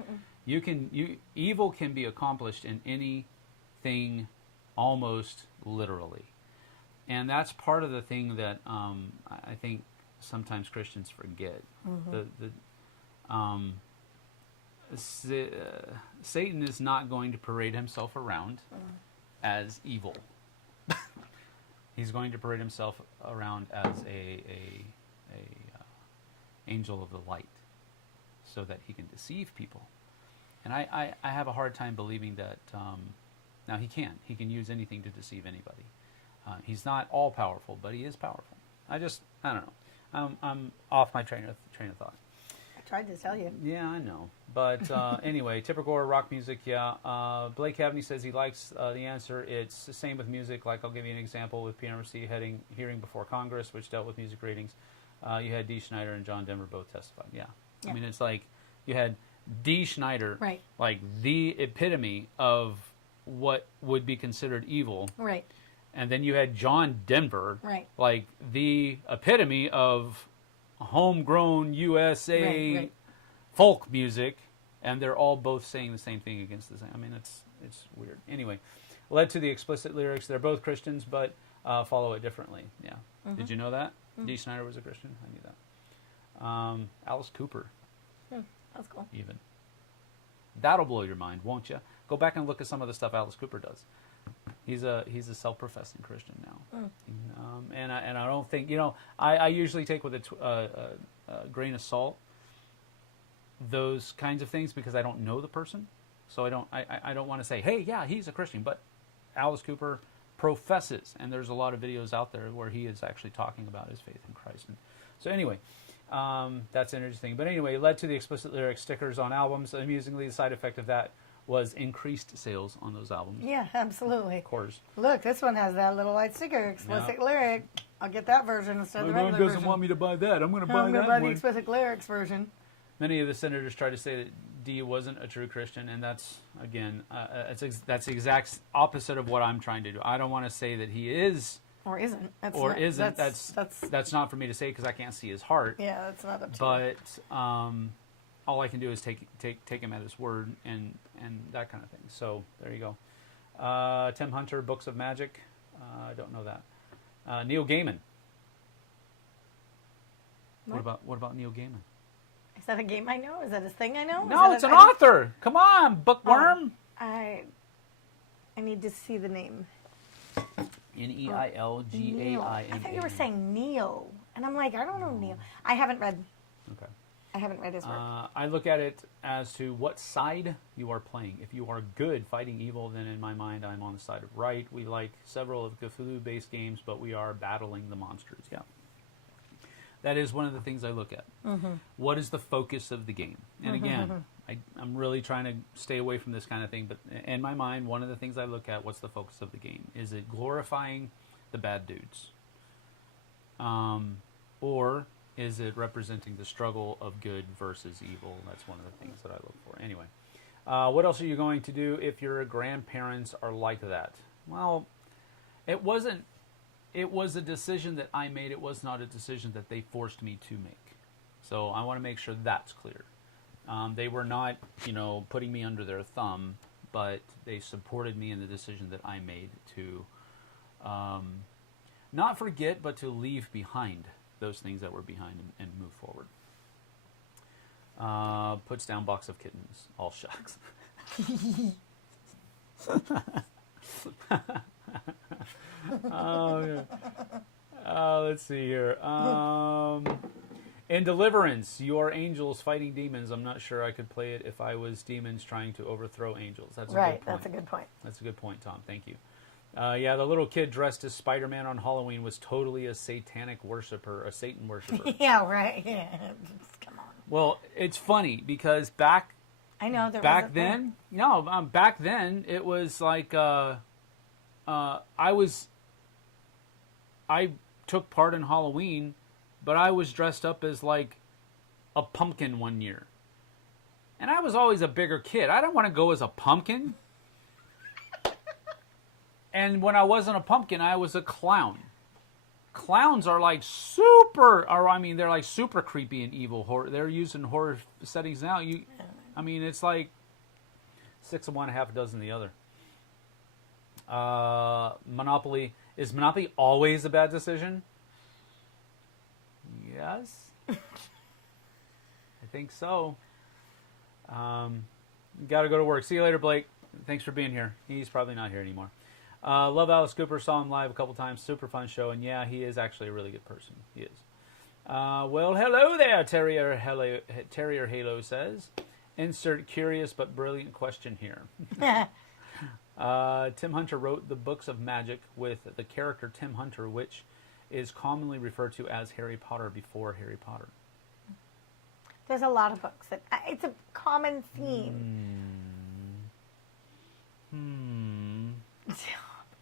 Evil can be accomplished in anything, almost literally, and that's part of the thing that I think sometimes Christians forget. Satan is not going to parade himself around as evil. He's going to parade himself around as a angel of the light, so that he can deceive people. And I have a hard time believing that. Now he can use anything to deceive anybody. He's not all powerful, but he is powerful. I don't know. I'm off my train of thought. I tried to tell you. Yeah, I know. But anyway, typical rock music, yeah. Blake Cavney says he likes the answer. It's the same with music. Like, I'll give you an example with PMRC hearing before Congress, which dealt with music ratings. You had Dee Schneider and John Denver both testified. Yeah. I mean, it's like you had Dee Schneider, right, like the epitome of what would be considered evil. Right. And then you had John Denver, right, like the epitome of homegrown USA right. folk music, and they're all both saying the same thing against the same. I mean, it's weird. Anyway, led to the explicit lyrics. They're both Christians, but follow it differently. Yeah. Did you know that? Dee Schneider was a Christian? I knew that. Alice Cooper. That's cool. Even. That'll blow your mind, won't you? Go back and look at some of the stuff Alice Cooper does. He's a self-professing Christian now. And I don't think, I usually take with a grain of salt those kinds of things because I don't know the person. So I don't want to say, hey, yeah, he's a Christian, but Alice Cooper professes, and there's a lot of videos out there where he is actually talking about his faith in Christ. And so anyway, that's interesting. But anyway, it led to the explicit lyric stickers on albums. Amusingly, the side effect of that was increased sales on those albums. Yeah, absolutely. Of course. Look, this one has that little white sticker, explicit lyric. I'll get that version instead of the regular version. doesn't want me to buy that. I'm going to buy I'm that going to buy one. the explicit lyrics version. Many of the senators tried to say that Dee wasn't a true Christian, and that's, again, that's the exact opposite of what I'm trying to do. I don't want to say that he is... Or isn't. That's not for me to say because I can't see his heart. Yeah, that's not up to you. But all I can do is take him at his word and that kind of thing. So there you go. Tim Hunter, Books of Magic. I don't know that. Neil Gaiman. What about Neil Gaiman? Is that a game I know? Is that a thing I know? No, it's an author. Come on, bookworm. I need to see the name. Neilgaima. I thought you were saying Neil, and I'm like, I don't know Neil. I haven't read. Okay. I haven't read his work. I look at it as to what side you are playing. If you are good fighting evil, then in my mind, I'm on the side of right. We like several of Cthulhu-based games, but we are battling the monsters. Yeah. That is one of the things I look at. Mm-hmm. What is the focus of the game? And again, I'm really trying to stay away from this kind of thing, but in my mind, one of the things I look at, what's the focus of the game? Is it glorifying the bad dudes? Or is it representing the struggle of good versus evil? That's one of the things that I look for. Anyway, what else are you going to do if your grandparents are like that? Well, it was a decision that I made. It was not a decision that they forced me to make. So I want to make sure that's clear. They were not, putting me under their thumb, but they supported me in the decision that I made to not forget, but to leave behind those things that were behind and move forward. Puts down box of kittens. All shucks. Oh, yeah. Let's see here. In Deliverance, you are angels fighting demons. I'm not sure I could play it if I was demons trying to overthrow angels. That's a good point. That's a good point. That's a good point, Tom. Thank you. Yeah, the little kid dressed as Spider-Man on Halloween was totally a satanic worshiper, a Satan worshiper. Yeah, right. Yeah. Come on. Well, it's funny because back then it was like I took part in Halloween, but I was dressed up as like a pumpkin one year. And I was always a bigger kid. I don't want to go as a pumpkin. And when I wasn't a pumpkin, I was a clown. Clowns are like they're like super creepy and evil. They're used in horror settings now. It's like 6 of one, half a dozen of the other. Monopoly. Is Monopoly always a bad decision? Yes. I think so. Got to go to work. See you later, Blake. Thanks for being here. He's probably not here anymore. Love Alice Cooper. Saw him live a couple times. Super fun show. And yeah, he is actually a really good person. He is. Well, hello there, Terrier Halo says. Insert curious but brilliant question here. Tim Hunter wrote the Books of Magic with the character Tim Hunter, which is commonly referred to as Harry Potter before Harry Potter. There's a lot of books. It's a common theme.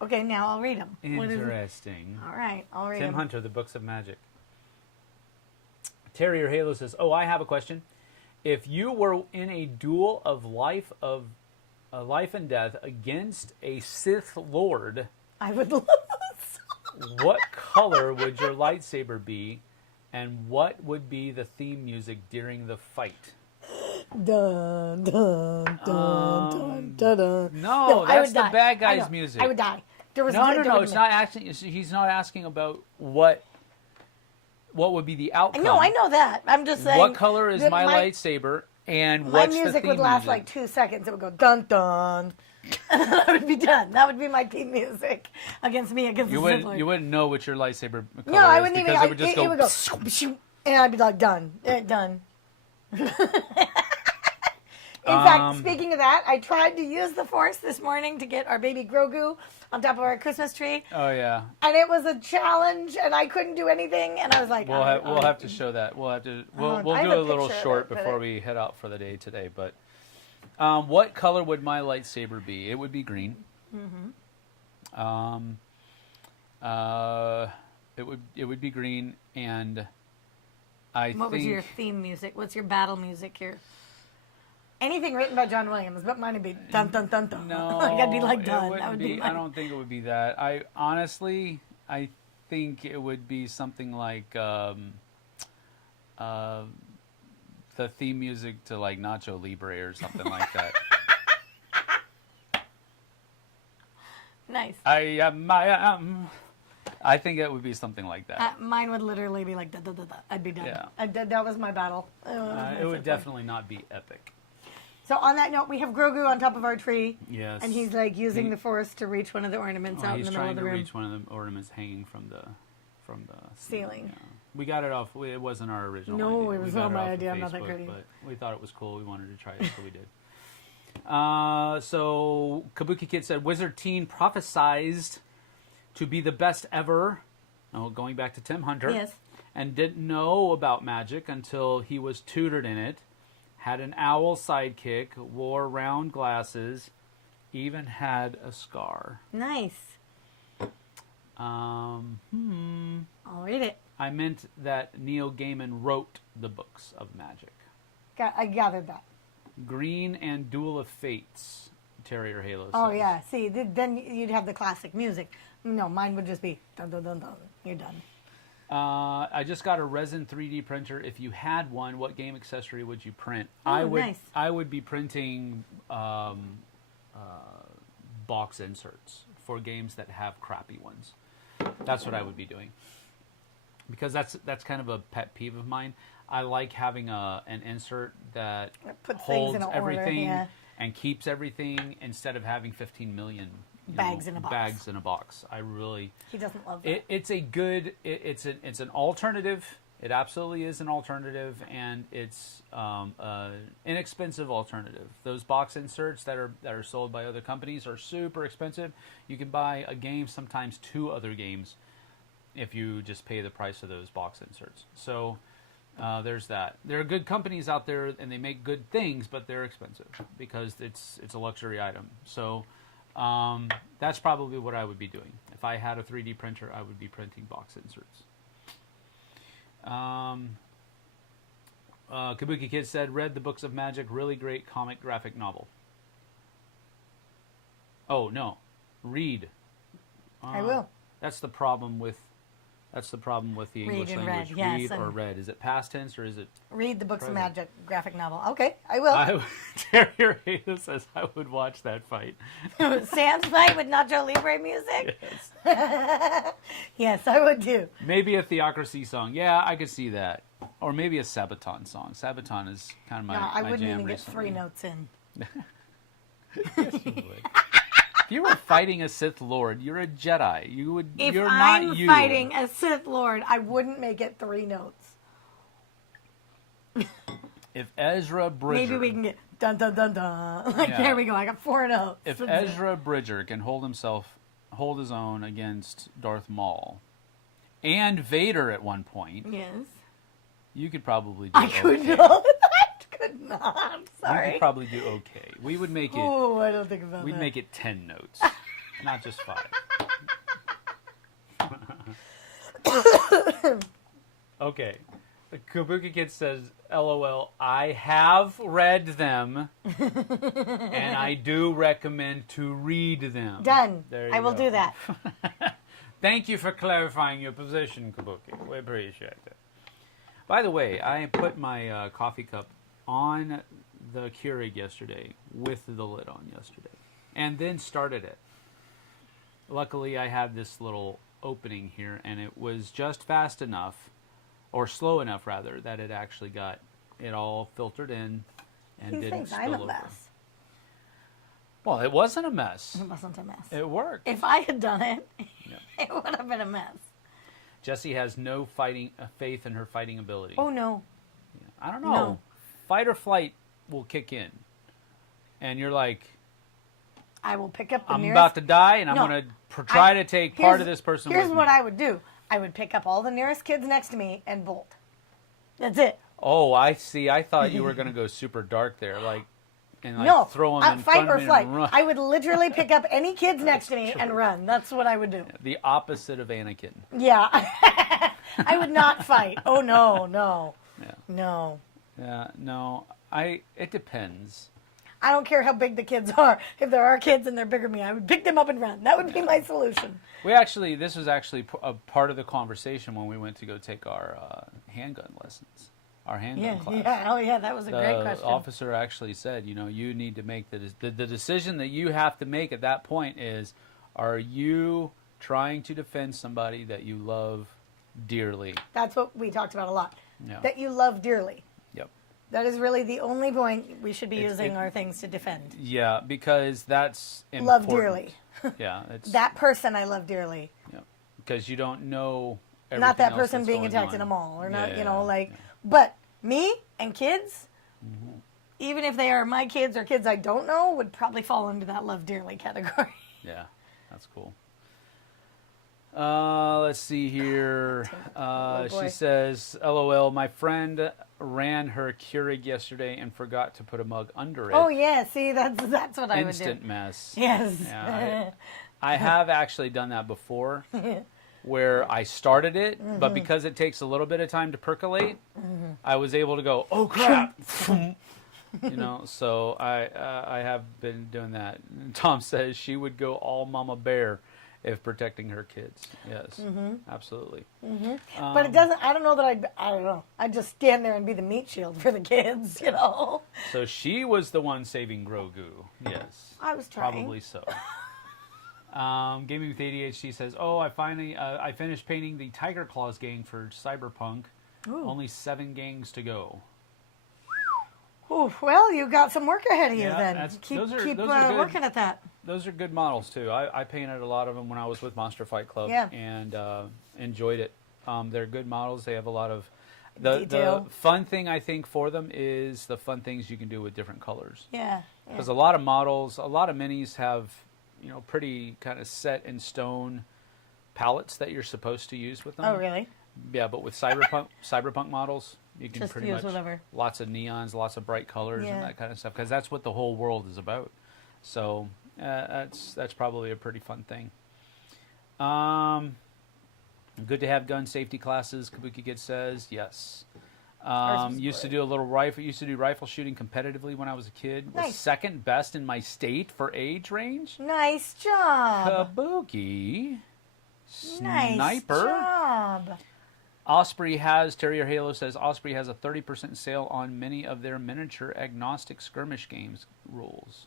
Okay, now I'll read them. Interesting. All right, I'll read them. Tim Hunter, the Books of Magic. Terrier Halo says, I have a question. If you were in a duel of life and death against a Sith Lord, I would lose. What color would your lightsaber be, and what would be the theme music during the fight? Dun, dun, dun, dun, dun. No, that's the bad guy's music. I would die. No. It's not asking. He's not asking about what would be the outcome. No, I know that. I'm just saying. What color is my lightsaber, and what's the theme music? My music would last like 2 seconds. It would go dun dun. That would be done. That would be my theme music against me against the Sith Lord. You wouldn't know what your lightsaber color is. No, I wouldn't even. It would just go. It would go, and I'd be like done. Done. In fact, speaking of that, I tried to use the Force this morning to get our baby Grogu on top of our Christmas tree. Oh yeah. And it was a challenge, and I couldn't do anything. And I was like, we'll have to show that. We'll do a little short before we head out for the day today. But what color would my lightsaber be? It would be green. Mm-hmm. It would be green, and What was your theme music? What's your battle music here? Anything written by John Williams, but mine would be dun dun dun dun. No, like I'd be like dun. That would be. I don't think it would be that. I think it would be something like the theme music to like Nacho Libre or something like that. Nice. I am. I think it would be something like that. Mine would literally be like da da da da. I'd be done. Yeah. That was my battle. It would definitely not be epic. So on that note, we have Grogu on top of our tree. Yes. And he's like using the Force to reach one of the ornaments out in the middle of the room. He's trying to reach one of the ornaments hanging from the ceiling. Yeah. We got it off. It wasn't our original idea. No, it was not my idea. I'm not that Facebook, greedy. But we thought it was cool. We wanted to try it, so we did. So Kabuki Kid said, Wizard Teen prophesized to be the best ever. Oh, going back to Tim Hunter. Yes. And didn't know about magic until he was tutored in it. Had an owl sidekick, wore round glasses, even had a scar. Nice. I'll read it. I meant that Neil Gaiman wrote the books of magic. I gathered that. Green and Duel of Fates, Terrier Halo says. Oh, yeah. See, then you'd have the classic music. No, mine would just be dun dun dun dun. You're done. I just got a resin 3D printer. If you had one, what game accessory would you print? Oh, nice. I would be printing box inserts for games that have crappy ones. That's what I would be doing. Because that's kind of a pet peeve of mine. I like having an insert that holds everything and keeps everything instead of having 15 million bags in a box. I really. He doesn't love that. It's an alternative. It absolutely is an alternative, and it's inexpensive alternative. Those box inserts that are sold by other companies are super expensive. You can buy a game, sometimes 2 other games, if you just pay the price of those box inserts. So there's that. There are good companies out there, and they make good things, but they're expensive because it's a luxury item. So. That's probably what I would be doing. If I had a 3D printer, I would be printing box inserts. Kabuki Kid said, read the Books of Magic, really great comic graphic novel. Oh, no. Read. I will. That's the problem with the English language. Read or read. Is it past tense or is it read the Books of Magic graphic novel? Okay, I will. Terrier Halo says I would watch that fight. Sam's fight with Nacho Libre music? Yes. Yes, I would too. Maybe a Theocracy song. Yeah, I could see that. Or maybe a Sabaton song. Sabaton is kind of my jam. I wouldn't even recently. get 3 notes in. Yes, you would. If you were fighting a Sith Lord, you're a Jedi. If you're I'm not you. fighting a Sith Lord, I wouldn't make it 3 notes. If Ezra Bridger... Maybe we can get dun dun dun dun. There we go. I got 4 notes. If Ezra Bridger can hold his own against Darth Maul and Vader at one point... Yes. You could probably do I could okay. not. Could not. Sorry. We could probably do okay. We would make it. Oh, I don't think about We'd that. make it 10 notes, not just 5. Okay. The Kabuki Kid says, "LOL. I have read them, and I do recommend to read them." Done. There you I will go. do that. Thank you for clarifying your position, Kabuki. We appreciate it. By the way, I put my coffee cup on the Keurig yesterday with the lid on yesterday and then started it. Luckily, I had this little opening here, and it was just fast enough, or slow enough rather, that it actually got it all filtered in and He didn't thinks spill I'm a over. mess. Well, it wasn't a mess. It wasn't a mess. It worked. If I had done it, Yeah. it would have been a mess. Jessie has no faith in her fighting ability. Oh, no. Yeah. I don't know. No. Fight or flight will kick in. and you're like, I will pick up the I'm nearest... about to die, and I'm No, going to try to take part of this person with me. Here's what I would do. I would pick up all the nearest kids next to me and bolt. That's it. Oh, I see. I thought you were going to go super dark there, and No, throw them in fight front or of me flight. and run. I would literally pick up any kids next to me and run. That's what I would do. The opposite of Anakin. Yeah. I would not fight. Oh, no. Yeah. No. Yeah, no. It depends. I don't care how big the kids are. If there are kids and they're bigger than me, I would pick them up and run. That would be my solution. This was actually a part of the conversation when we went to go take our handgun lessons, our handgun class. Yeah. Oh, yeah. That was a great question. The officer actually said, you need to make the decision that you have to make at that point is, are you trying to defend somebody that you love dearly? That's what we talked about a lot. Yeah. That you love dearly. Yep. That is really the only point we should be using our things to defend. Yeah, because that's important. Love dearly. Yeah, it's That person I love dearly. yeah, because you don't know. Not that else person that's being going attacked on. in a mall or not, Yeah. But me and kids, even if they are my kids or kids I don't know, would probably fall into that love dearly category. Yeah, that's cool. Let's see here. boy. She says, "LOL, my friend ran her Keurig yesterday and forgot to put a mug under it. Oh yeah, see that's what I would do. Instant mess. Yes. Yeah, I have actually done that before, where I started it, but because it takes a little bit of time to percolate, I was able to go, oh crap, So I have been doing that. And Tom says she would go all mama bear if protecting her kids. Yes, absolutely. But it doesn't. I don't know that I don't know. I'd just stand there and be the meat shield for the kids. So she was the one saving Grogu. Yes, I was trying. probably so. Gaming with ADHD says, "Oh, I finished painting the Tiger Claws gang for Cyberpunk. Ooh. Only 7 gangs to go." Ooh, well, you got some work ahead of you Yeah, then. Keep those are good. working at that. Those are good models too. I painted a lot of them when I was with Monster Fight Club, Yeah. and enjoyed it. They're good models. They have a lot of the Detail. fun thing I think for them is the fun things you can do with different colors. Yeah. Because a lot of models, a lot of minis have pretty kind of set in stone palettes that you're supposed to use with them. Oh, really? Yeah, but with cyberpunk models, you can Just pretty use much whatever. lots of neons, lots of bright colors, Yeah. and that kind of stuff. Because that's what the whole world is about. So that's probably a pretty fun thing. Good to have gun safety classes. Kabuki Kid says yes. Used to do rifle shooting competitively when I was a kid. Was Nice. second best in my state for age range. Nice job. Kabuki. Nice Sniper. job. Terrier Halo says Osprey has a 30% sale on many of their miniature agnostic skirmish games rules.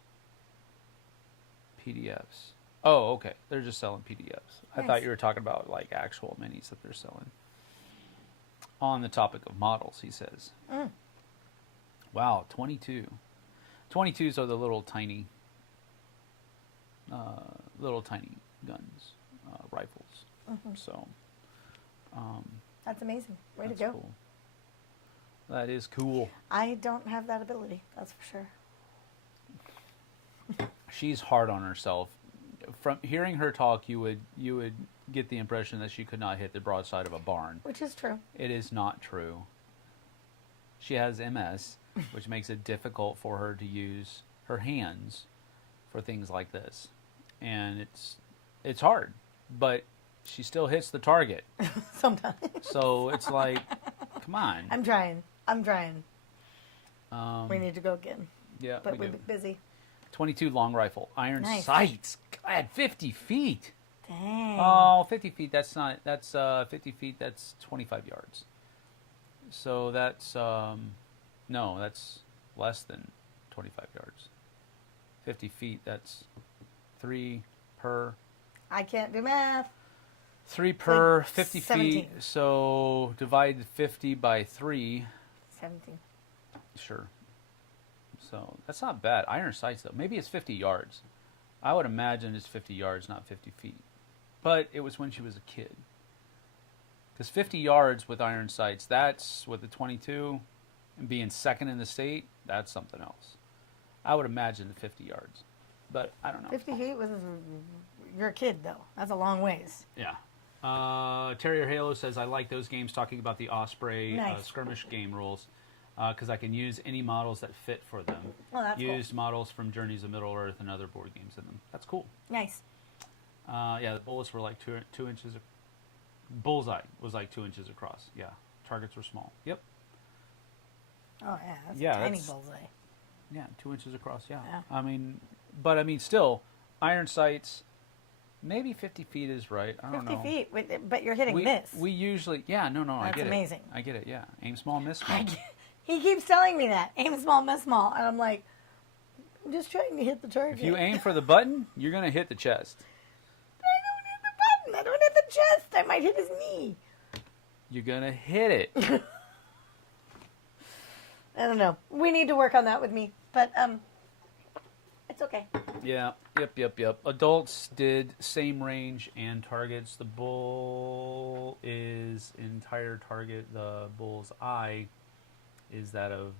PDFs. Oh, okay. They're just selling PDFs. I Nice. thought you were talking about like actual minis that they're selling. On the topic of models, he says. Wow, 22. 22s are the little tiny guns, rifles. So, That's amazing. Way to that's go. cool. That is cool. I don't have that ability. That's for sure. She's hard on herself. From hearing her talk, you would get the impression that she could not hit the broadside of a barn. Which is true. It is not true. She has MS, which makes it difficult for her to use her hands for things like this. And it's hard, but she still hits the target. Sometimes. So it's like, come on. I'm trying. We need to go again. Yeah, But we we're do. busy. 22 long rifle, iron Nice. sights. God, 50 feet. Dang. Oh, 50 feet. That's 50 feet. That's 25 yards. So that's that's less than 25 yards. 50 feet. That's 3 per. I can't do math. 3 per Like 50 17. feet. So divide 50 by 3. 17. Sure. So that's not bad. Iron sights though. Maybe it's 50 yards. I would imagine it's 50 yards, not 50 feet. But it was when she was a kid. Because 50 yards with iron sights, that's with the 22, and being second in the state, that's something else. I would imagine 50 yards, but I don't know. 50 feet was you're a kid though. That's a long ways. Yeah. Terrier Halo says, I like those games talking about the Osprey Nice. skirmish game rules because I can use any models that fit for them. Oh, that's Used models from Journeys of Middle-earth and other board games in them. That's cool. nice. Yeah, the bullets were like 2 inches. Bullseye was like 2 inches across. Yeah. Targets were small. Yep. Oh yeah, that's Yeah, a tiny that's- bullseye. Yeah, 2 inches across. Yeah. Yeah. I mean, still, iron sights. Maybe 50 feet is right. I don't 50 know. feet, but you're hitting we, this. We usually, I That's get amazing. it. I get it. Yeah, aim small, miss small. He keeps telling me that. Aim small, miss small. And I'm like, I'm just trying to hit the target. If you aim for the button, you're gonna hit the chest. I don't hit the button. I don't hit the chest. I might hit his knee. You're gonna hit it. I don't know. We need to work on that with me. But it's okay. Yeah. Yep. Adults did same range and targets. The bull is entire target. The bull's eye is that of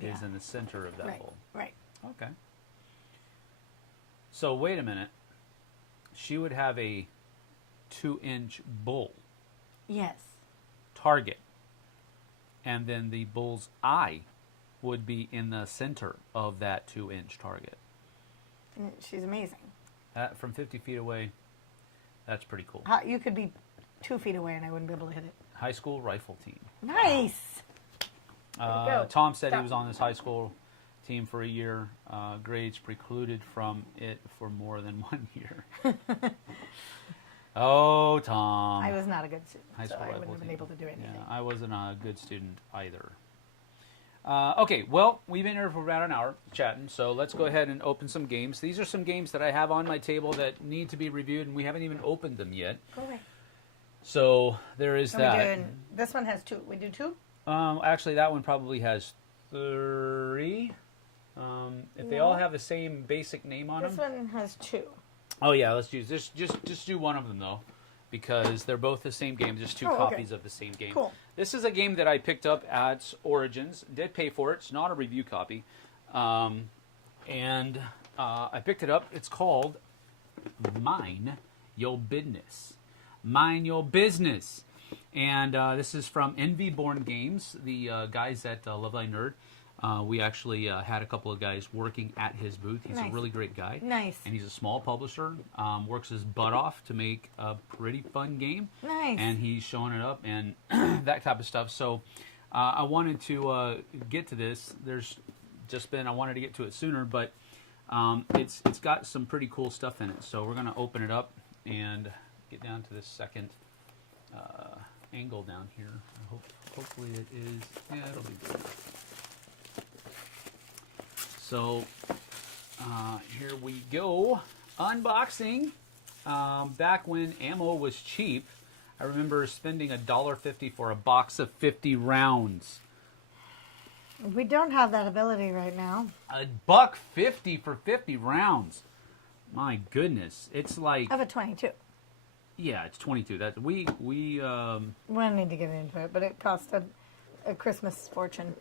is Yeah. in the center of that Right. bull. Right. Okay. So wait a minute. She would have a 2-inch bull Yes. target, and then the bull's eye would be in the center of that 2-inch target. And she's amazing. From 50 feet away, that's pretty cool. You could be 2 feet away and I wouldn't be able to hit it. High school rifle team. Nice. go. Tom said he Stop. was on this high school team for a year. Grades precluded from it for more than 1 year. Oh, Tom. I was not a good student, High so school I rifle wouldn't have been team. able to do anything. Yeah, I wasn't a good student either. Okay, well, we've been here for about an hour chatting, so let's go ahead and open some games. These are some games that I have on my table that need to be reviewed, and we haven't even opened them yet. Okay. So there is So that. this one has 2. We do 2? Actually, that one probably has 3. If they No. all have the same basic name on This them. one has 2. Oh yeah, let's use this. Just do one of them though, because they're both the same game. Just 2 Oh, okay. copies of the same game. Cool. This is a game that I picked up at Origins. Did pay for it. It's not a review copy, and I picked it up. It's called Mind Your Business. Mind Your Business. And this is from Envy Born Games, the guys at Love Thy Nerd. We actually had a couple of guys working at his booth. He's Nice. a really great guy. Nice. And he's a small publisher. Works his butt off to make a pretty fun game. Nice. And he's showing it up and that type of stuff. So I wanted to get to this. There's just been, I wanted to get to it sooner, but it's got some pretty cool stuff in it. So we're going to open it up and get down to this second angle down here. Hopefully it is, yeah, it'll be good. So here we go. Unboxing. Back when ammo was cheap, I remember spending $1.50 for a box of 50 rounds. We don't have that ability right now. $1.50 for 50 rounds. My goodness, it's like, I have a 22. yeah, it's 22. That we We don't need to get into it, but it cost a Christmas fortune.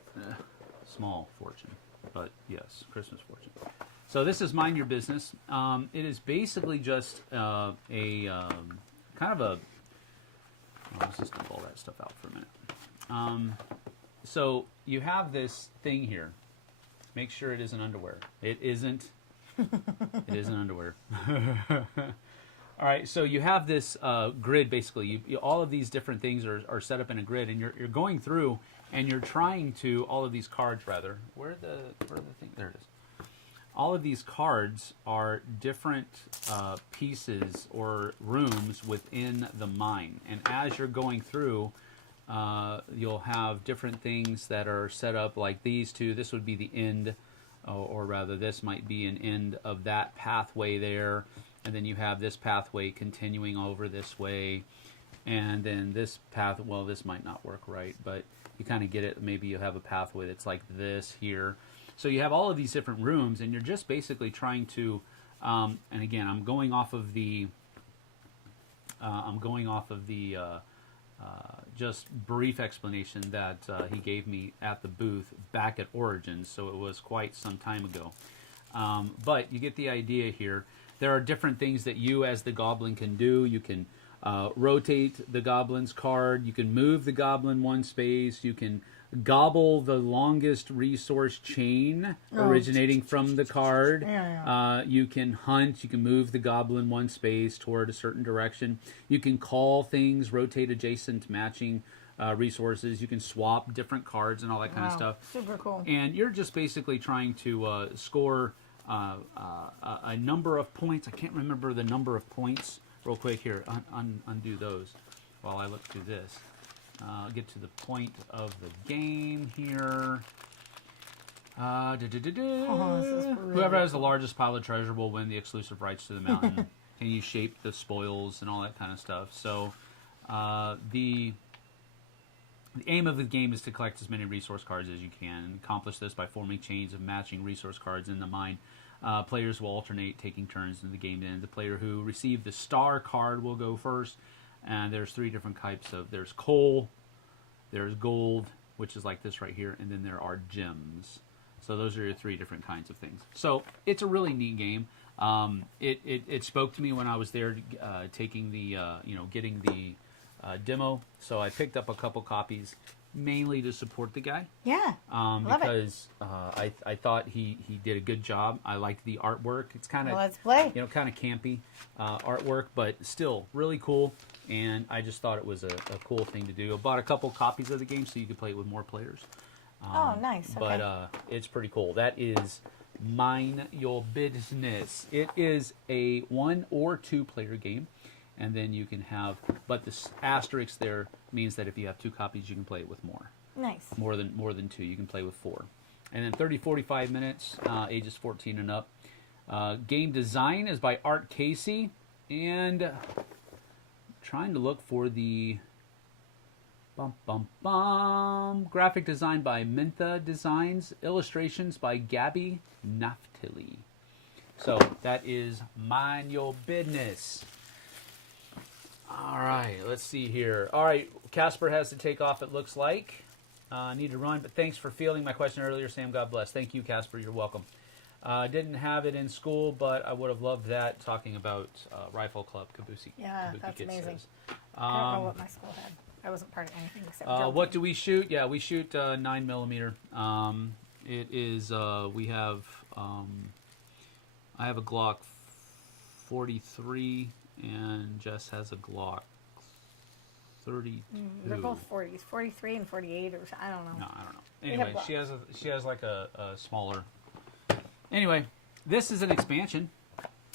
small fortune, but yes, Christmas fortune. So this is Mind Your Business. It is basically just kind of a. Let's just dump all that stuff out for a minute. So you have this thing here. Make sure it isn't underwear. It isn't. It isn't underwear. All right, so you have this grid, basically. All of these different things are set up in a grid, and you're going through, and you're trying to, all of these cards, rather. Where are the thing? There it is. All of these cards are different pieces or rooms within the mine. And as you're going through, you'll have different things that are set up like these two. This would be the end, or rather this might be an end of that pathway there. And then you have this pathway continuing over this way. And then this path, well, this might not work right, but you kind of get it. Maybe you have a pathway that's like this here. So you have all of these different rooms, and you're just basically trying to, and again, I'm going off of the just brief explanation that he gave me at the booth back at Origins, so it was quite some time ago. But you get the idea here. There are different things that you as the goblin can do. You can rotate the goblin's card. You can move the goblin one space. You can gobble the longest resource chain originating from the card. You can hunt. You can move the goblin one space toward a certain direction. You can call things, rotate adjacent matching resources. You can swap different cards and all that kind of stuff. Super cool. And you're just basically trying to score a number of points. I can't remember the number of points. Real quick here, undo those while I look through this. Get to the point of the game here. This is really Whoever has the largest pile of treasure will win the exclusive rights to the mountain. Can you shape the spoils and all that kind of stuff? So the aim of the game is to collect as many resource cards as you can, and accomplish this by forming chains of matching resource cards in the mine. Players will alternate taking turns in the game to end. The player who received the star card will go first. And there's 3 different types of, there's coal, there's gold, which is like this right here, and then there are gems. So those are your 3 different kinds of things. So it's a really neat game. It spoke to me when I was there taking the, getting the demo. So I picked up a couple copies, mainly to support the guy. Yeah, because I thought he did a good job. I liked the artwork. It's kind of let's play. Kind of campy artwork, but still really cool. And I just thought it was a cool thing to do. I bought a couple copies of the game so you could play it with more players. Oh, nice. Okay. But it's pretty cool. That is Mind Your Business. It is a 1 or 2 player game. And then you can have, but this asterisk there means that if you have 2 copies, you can play it with more. Nice. More than 2. You can play with 4. And then 30-45 minutes, ages 14 and up. Game design is by Art Casey. And trying to look for the graphic design by Mintha Designs. Illustrations by Gabby Naftali. So that is Mind Your Business. All right, let's see here. All right, Casper has to take off, it looks like. I need to run, but thanks for fielding my question earlier, Sam. God bless. Thank you, Casper. You're welcome. Didn't have it in school, but I would have loved that, talking about Rifle Club, Kabuki. Yeah, that's Kid amazing. says. I don't know what my school had. I wasn't part of anything except jumping. What do we shoot? Yeah, we shoot 9mm. It is, we have, I have a Glock 43, and Jess has a Glock 32. They're both 40s, 43 and 48, or I don't know. No, I don't know. Anyway, she has like a smaller. Anyway, this is an expansion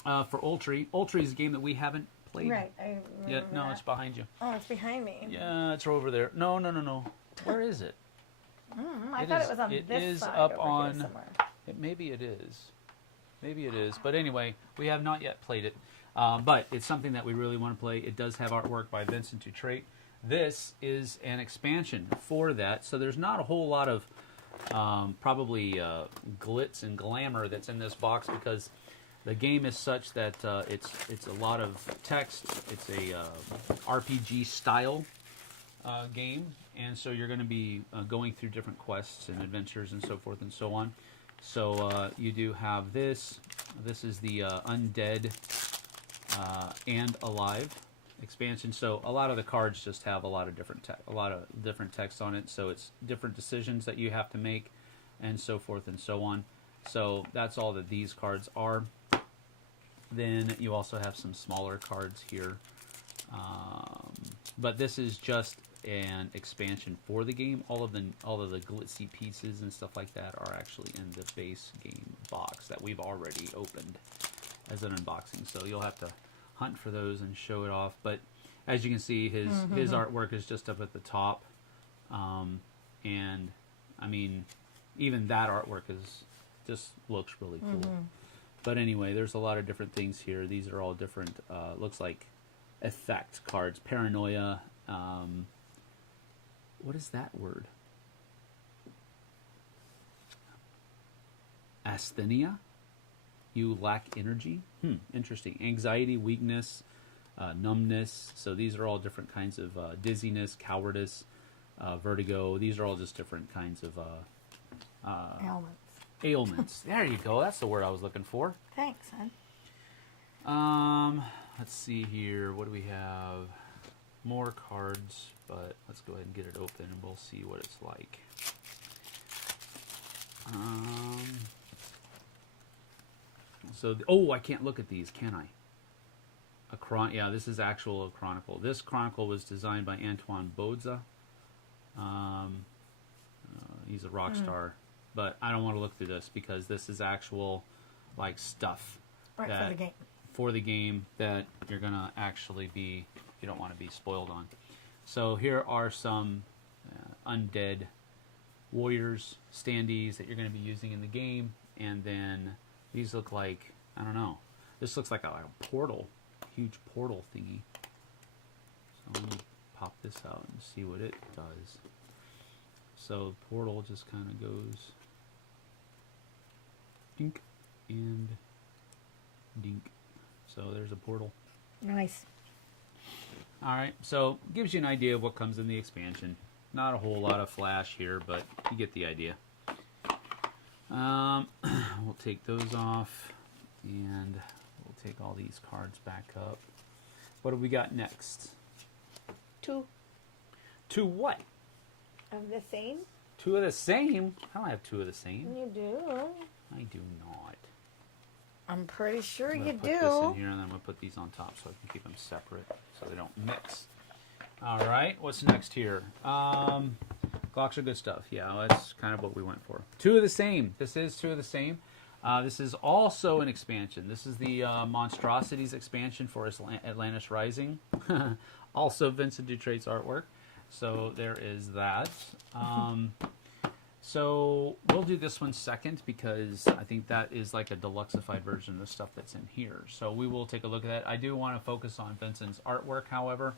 for Ultri. Ultri is a game that we haven't played. Right, I remember yet. No, that. it's behind you. Oh, it's behind me. Yeah, it's over there. No. Where is it? I thought it was on this side. It is up over here on. somewhere. Maybe it is. Maybe it is. But anyway, we have not yet played it. But it's something that we really want to play. It does have artwork by Vincent Dutrait. This is an expansion for that, so there's not a whole lot of probably glitz and glamour that's in this box, because the game is such that it's a lot of text. It's a RPG style game, and so you're going to be going through different quests and adventures and so forth and so on. So you do have this. This is the Undead and Alive expansion. So a lot of the cards just have a lot of different text on it. So it's different decisions that you have to make, and so forth and so on. So that's all that these cards are. Then you also have some smaller cards here, but this is just an expansion for the game. All of the glitzy pieces and stuff like that are actually in the base game box that we've already opened as an unboxing. So you'll have to hunt for those and show it off. But as you can see, his artwork is just up at the top, and I mean, even that artwork just looks really cool. But anyway, there's a lot of different things here. These are all different. Looks like effect cards. Paranoia. What is that word? Asthenia? You lack energy? Interesting. Anxiety, weakness, numbness. So these are all different kinds of dizziness, cowardice, vertigo. These are all just different kinds of Ailments. ailments. There you go. That's the word I was looking for. Thanks, son. Let's see here. What do we have? More cards, but let's go ahead and get it open and we'll see what it's like. I can't look at these, can I? Yeah, this is actual a chronicle. This chronicle was designed by Antoine Bauza. He's a rock star, but I don't want to look through this because this is actual, like, stuff. Right, for the game. For the game that you're gonna actually be, you don't want to be spoiled on. So here are some undead warriors, standees that you're going to be using in the game, and then these look like, I don't know, this looks like a portal, huge portal thingy. So let me pop this out and see what it does. So the portal just kind of goes dink and dink. So there's a portal. Nice. Alright, so gives you an idea of what comes in the expansion. Not a whole lot of flash here, but you get the idea. We'll take those off, and we'll take all these cards back up. What do we got next? 2 Two what? of the same. 2 of the same? I don't have 2 of the same. You do. I do not. I'm pretty sure I'm you gonna do. put this in here, and then I'm going to put these on top so I can keep them separate so they don't mix. Alright, what's next here? Glocks are good stuff. Yeah, that's kind of what we went for. 2 of the same. This is 2 of the same. This is also an expansion. This is the Monstrosities expansion for Atlantis Rising. Also Vincent Dutrait's artwork. So there is that. So we'll do this one second because I think that is like a deluxeified version of the stuff that's in here. So we will take a look at that. I do want to focus on Vincent's artwork, however,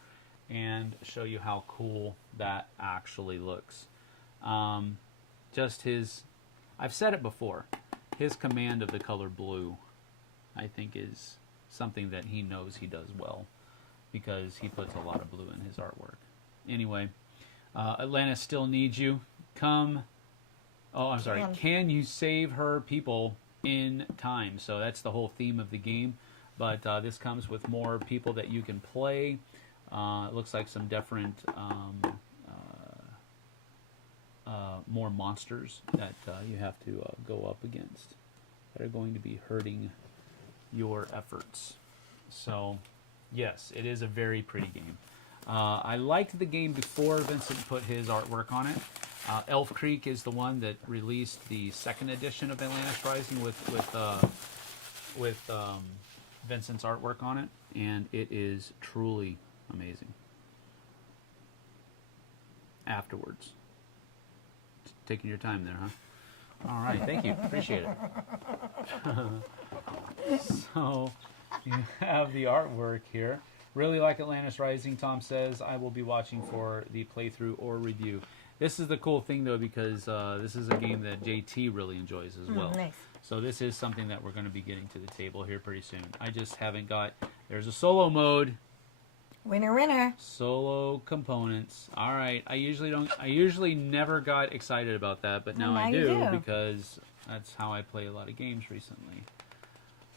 and show you how cool that actually looks. Just his, I've said it before, his command of the color blue, I think, is something that he knows he does well because he puts a lot of blue in his artwork. Anyway, Atlantis still needs you. Come. Oh, I'm sorry. Can you save her people in time? So that's the whole theme of the game. But this comes with more people that you can play. It looks like some different, more monsters that you have to go up against that are going to be hurting your efforts. So, yes, it is a very pretty game. I liked the game before Vincent put his artwork on it. Elf Creek is the one that released the second edition of Atlantis Rising with Vincent's artwork on it, and it is truly amazing. Afterwards. Taking your time there, huh? All right, thank you. Appreciate it. So, you have the artwork here. Really like Atlantis Rising, Tom says. I will be watching for the playthrough or review. This is the cool thing, though, because this is a game that JT really enjoys as well. Nice. So this is something that we're going to be getting to the table here pretty soon. I just haven't got... There's a solo mode. Winner, winner. Solo components. All right. I usually never got excited about that, but now I do because that's how I play a lot of games recently.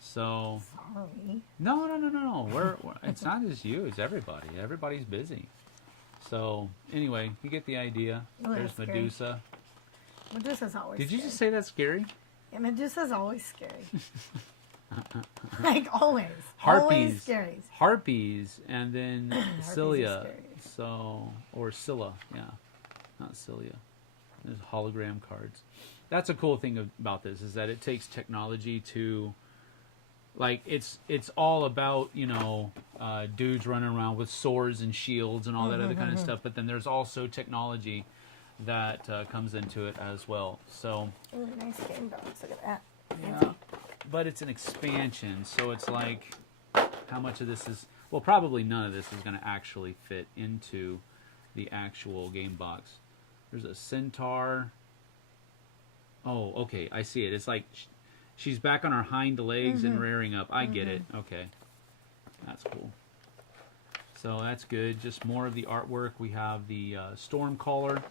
So... Sorry. No. We're it's not just you. It's everybody. Everybody's busy. So, anyway, you get the idea. Oh, there's Medusa. Medusa's always Did scary. you just say that's scary? Yeah, Medusa's always scary. Like, always. Harpies. Always scary. Harpies, and then Harpies Cilia. are scary. So, or Scylla, yeah. Not Cilia. There's hologram cards. That's a cool thing about this, is that it takes technology to... Like, it's all about, dudes running around with swords and shields and all that other kind of stuff. But then there's also technology that comes into it as well. So, Ooh, nice game dogs. Look at that. yeah. But it's an expansion. So it's like, how much of this is... Well, probably none of this is going to actually fit into the actual game box. There's a centaur. Oh, okay. I see it. It's like... She's back on her hind legs and rearing up. I get it. Okay. That's cool. So that's good. Just more of the artwork. We have the storm caller.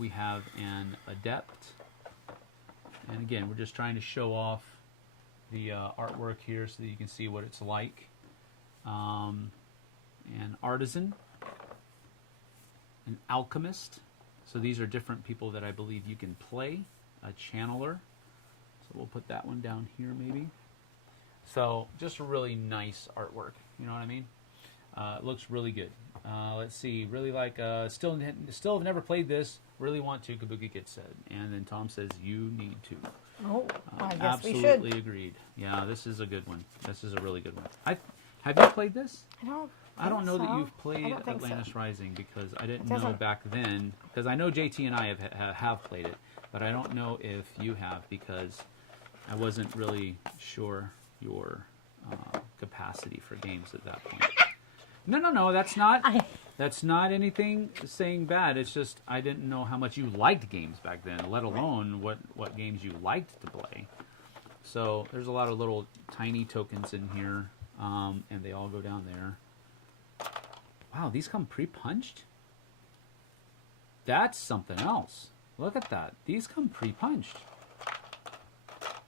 We have an adept. And again, we're just trying to show off the artwork here so that you can see what it's like. An artisan, an alchemist. So these are different people that I believe you can play. A channeler. So we'll put that one down here maybe. So just a really nice artwork. You know what I mean? It looks really good. Let's see. Really like. Still have never played this. Really want to. Kabuki Kid said, and then Tom says you need to. Oh, I guess we should. Absolutely agreed. Yeah, this is a good one. This is a really good one. Have you played this? I don't know that you've played Atlantis Rising because I didn't know back then. Because I know JT and I have played it, but I don't know if you have because I wasn't really sure your capacity for games at that point. No. That's not anything saying bad. It's just I didn't know how much you liked games back then, let alone what games you liked to play. So there's a lot of little tiny tokens in here, and they all go down there. Wow, these come pre-punched? That's something else. Look at that. These come pre-punched.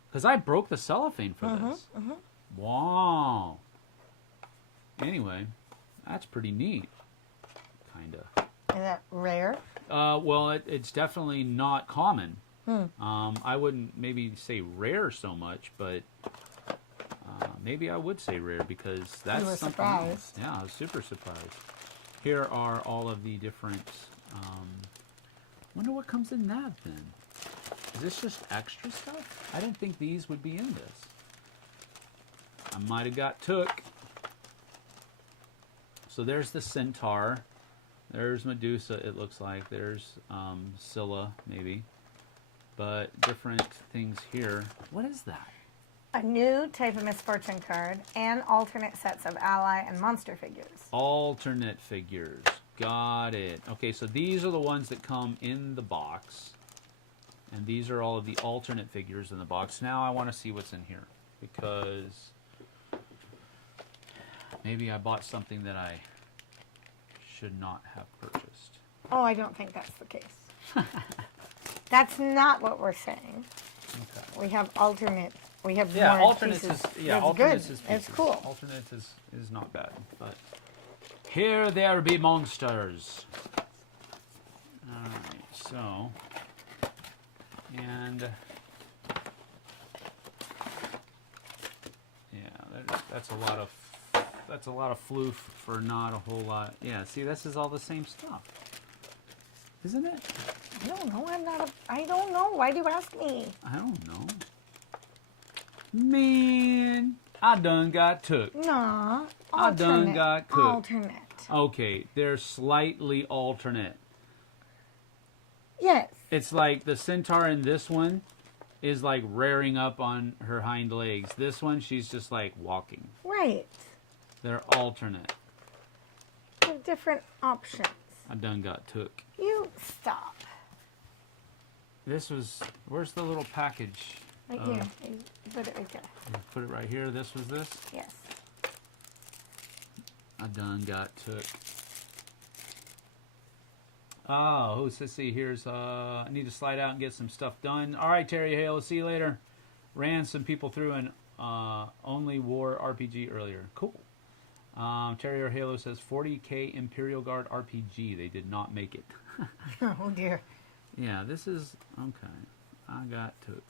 Because I broke the cellophane for this. Wow. Anyway, that's pretty neat. Kinda. Is that rare? Well, it's definitely not common. I wouldn't maybe say rare so much, but maybe I would say rare because that's something surprised. Else. Yeah, I was super surprised. Here are all of the different... wonder what comes in that then. Is this just extra stuff? I didn't think these would be in this. I might have got took. So there's the Centaur. There's Medusa, it looks like. There's Scylla, maybe. But different things here. What is that? A new type of misfortune card and alternate sets of ally and monster figures. Alternate figures. Got it. Okay, so these are the ones that come in the box. And these are all of the alternate figures in the box. Now I want to see what's in here. Because maybe I bought something that I should not have purchased. Oh, I don't think that's the case. That's not what we're saying. Okay. We have alternate. We have Yeah, more alternates pieces. is yeah, It's alternates good. is pieces. It's cool. Alternates is not bad, but here there be monsters. All right, so and yeah, that's a lot of floof for not a whole lot. Yeah, see, this is all the same stuff, isn't it? I don't know. I don't know. Why do you ask me? I don't know. Man, I done got took. Nah. I done got cooked. Alternate. Okay, they're slightly alternate. Yes. It's like the Centaur in this one is like rearing up on her hind legs. This one, she's just like walking. Right. They're alternate. They're different options. I done got took. You stop. This was, where's the little package? Right here. You put it right there. Put it right here. This was this? Yes. I done got took. Oh, who's this? See, here's, I need to slide out and get some stuff done. All right, Terry Hale, see you later. Ran some people through an Only War RPG earlier. Cool. Terry Halo says 40K Imperial Guard RPG. They did not make it. Oh, dear. Yeah, this is, okay. I got took.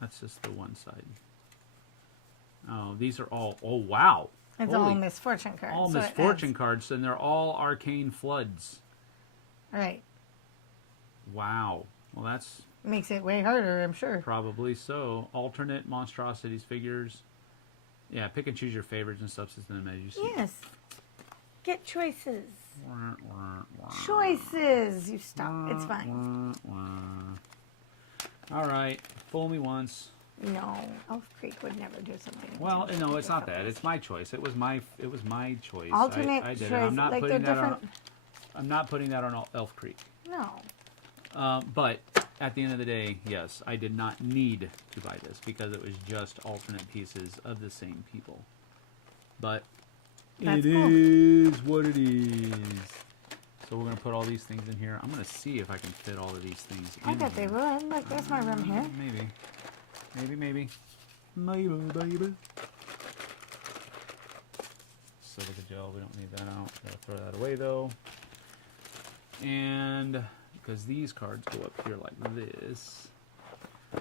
That's just the one side. Oh, these are all, oh, wow. It's all misfortune cards. All so misfortune cards, and they're all arcane floods. Right. Wow. Well, that's Makes it way harder, I'm sure. probably so. Alternate monstrosities figures. Yeah, pick and choose your favorites and substitute them as you see. Yes. Get choices. Wah, wah, wah. Choices. You stop. It's fine. Wah, wah. All right. Fool me once. No, Elf Creek would never do something. Well, no, it's not that. It's my choice. It was my choice. Alternate I did choice. it. I'm not like putting they're that on. different. I'm not putting that on Elf Creek. No. But at the end of the day, yes, I did not need to buy this because it was just alternate pieces of the same people. But That's it cool. is what it is. So we're going to put all these things in here. I'm going to see if I can fit all of these things in I bet they here. would. Like, there's my room here. Maybe. Maybe. Silica gel, we don't need that out. Gotta throw that away though. And because these cards go up here like this.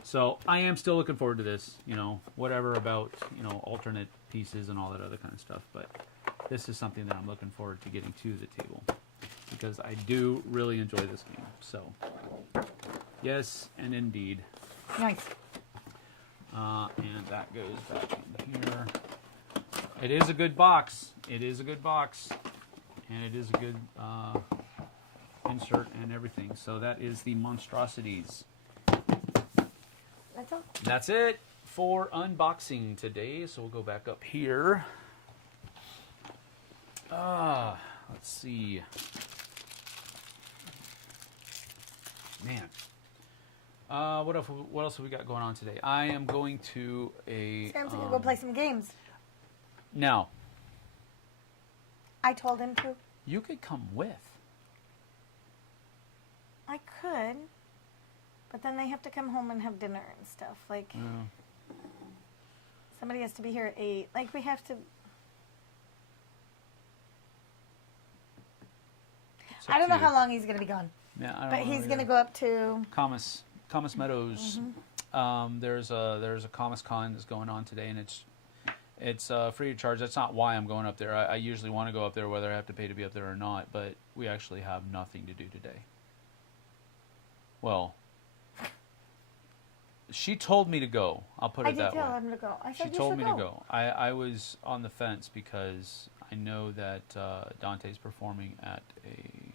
So I am still looking forward to this, you know, whatever about, you know, alternate pieces and all that other kind of stuff. But this is something that I'm looking forward to getting to the table because I do really enjoy this game. So yes, and indeed. Nice. And that goes back in here. It is a good box. It is a good box. And it is a good insert and everything. So that is the monstrosities. That's all. That's it for unboxing today. So we'll go back up here. Let's see. Man. What else have we got going on today? I am going to a... Sam's going to go play some games. Now, I told him to. you could come with. I could. But then they have to come home and have dinner and stuff. Like, somebody has to be here at 8. Like, we have to... It's up I don't to know you. how long he's going to be gone. Yeah, I don't But know he's going to either. go up to... Camas Meadows. There's a Camas Con that's going on today, and it's free of charge. That's not why I'm going up there. I usually want to go up there whether I have to pay to be up there or not, but we actually have nothing to do today. Well, she told me to go. I'll put I it did that way. tell him to go. I said She you told should me go. to go. I was on the fence because I know that Dante's performing at a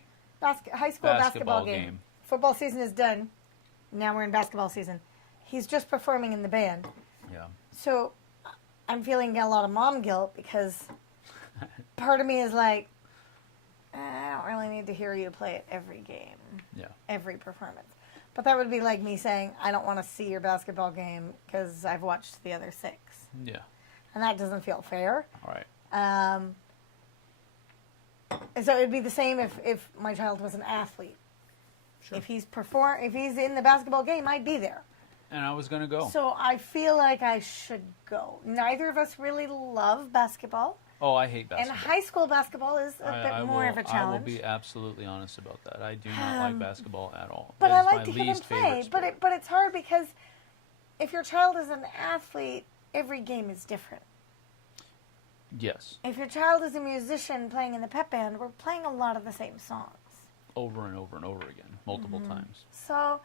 High school basketball game. game. Football season is done. Now we're in basketball season. He's just performing in the band. Yeah. So I'm feeling a lot of mom guilt because part of me is like, I don't really need to hear you play at every game, Yeah. every performance. But that would be like me saying, I don't want to see your basketball game because I've watched the other 6. Yeah. And that doesn't feel fair. All right. And so it'd be the same if my child was an athlete. Sure. If he's in the basketball game, I'd be there. And I was going to go. So I feel like I should go. Neither of us really love basketball. Oh, I hate And basketball. high school basketball is a bit more of a challenge. I will be absolutely honest about that. I do not like basketball at all. But It I is like my to hear them least play. favorite sport. But it's hard because if your child is an athlete, every game is different. Yes, If your child is a musician playing in the pep band, we're playing a lot of the same songs. over and over and over again, multiple times. So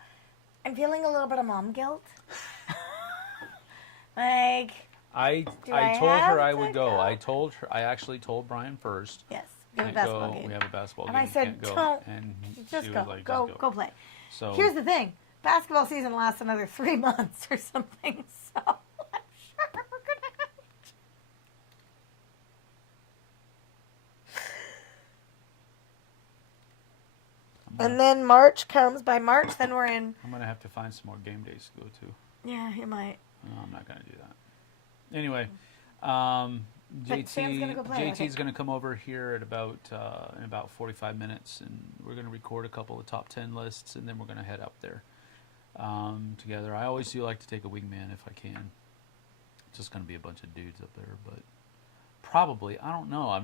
I'm feeling a little bit of mom guilt. Like, I Do I told her have I to would go. go? I actually told Brian first. yes, we have a Can't basketball go. game. We have a basketball And game. I said, Can't go. don't. And Just she go. was like, Go just go play. So Here's the thing. Basketball season lasts another 3 months or something, so I'm sure we're going to have And then March comes. By March, then we're in... I'm gonna have to find some more game days to go to. Yeah, you might. No, I'm not gonna do that. Anyway, But Sam's gonna go play, I JT's think. gonna come over here at about in about 45 minutes, and we're gonna record a couple of top 10 lists, and then we're gonna head up there together. I always do like to take a wingman if I can. It's just gonna be a bunch of dudes up there, but probably I don't know. I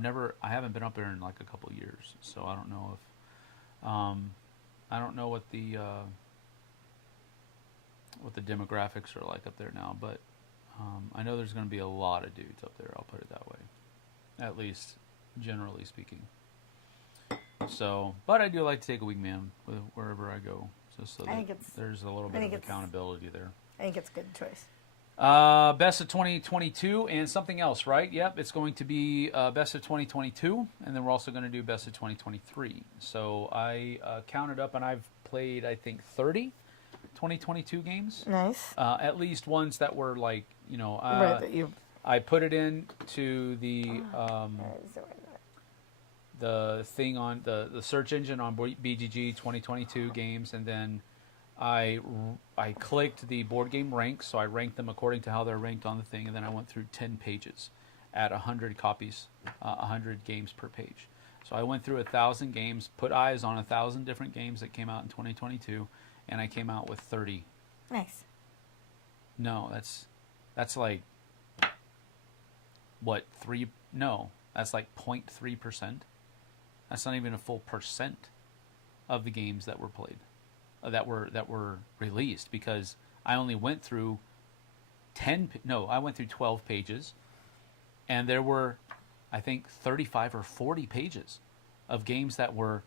haven't been up there in like a couple of years, so I don't know if I don't know what the demographics are like up there now, but I know there's going to be a lot of dudes up there. I'll put it that way, at least generally speaking. So, but I do like to take a wingman wherever I go, just so I think that it's- there's a little I bit think of it's- accountability there. I think it's a good choice. Best of 2022 and something else, right? Yep, it's going to be best of 2022, and then we're also going to do best of 2023. So I counted up, and I've played, I think, 30 2022 games. Nice. At least ones that were like, you know, Right, that you... I put it in to the thing on the search engine on BGG 2022 games, and then I clicked the board game ranks, so I ranked them according to how they're ranked on the thing, and then I went through 10 pages at 100 copies, 100 games per page. So I went through 1,000 games, put eyes on 1,000 different games that came out in 2022, and I came out with 30. Nice. No, that's like what, 3? No, that's like 0.3%. That's not even a full percent of the games that were played, that were released, because I only went through 12 pages, and there were, I think, 35 or 40 pages of games that were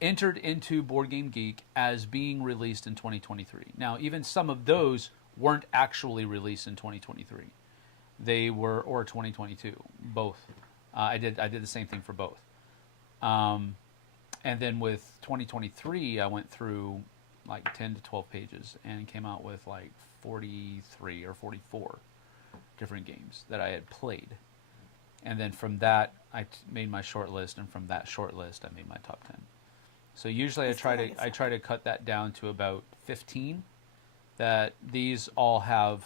entered into Board Game Geek as being released in 2023. Now, even some of those weren't actually released in 2023. They were, or 2022, both. I did the same thing for both. And then with 2023, I went through like 10 to 12 pages and came out with like 43 or 44 different games that I had played. And then from that, I made my short list, and from that short list, I made my top 10. So usually I try to cut that down to about 15. That these all have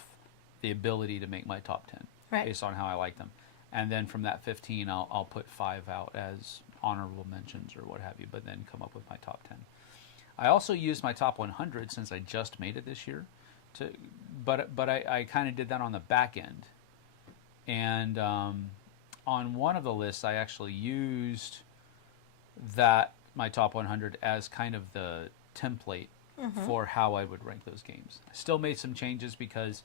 the ability to make my top 10, right, based on how I like them. And then from that 15, I'll put 5 out as honorable mentions or what have you, but then come up with my top 10. I also used my top 100 since I just made it this year, but I kind of did that on the back end. And on one of the lists, I actually used my top 100 as kind of the template for how I would rank those games. I still made some changes because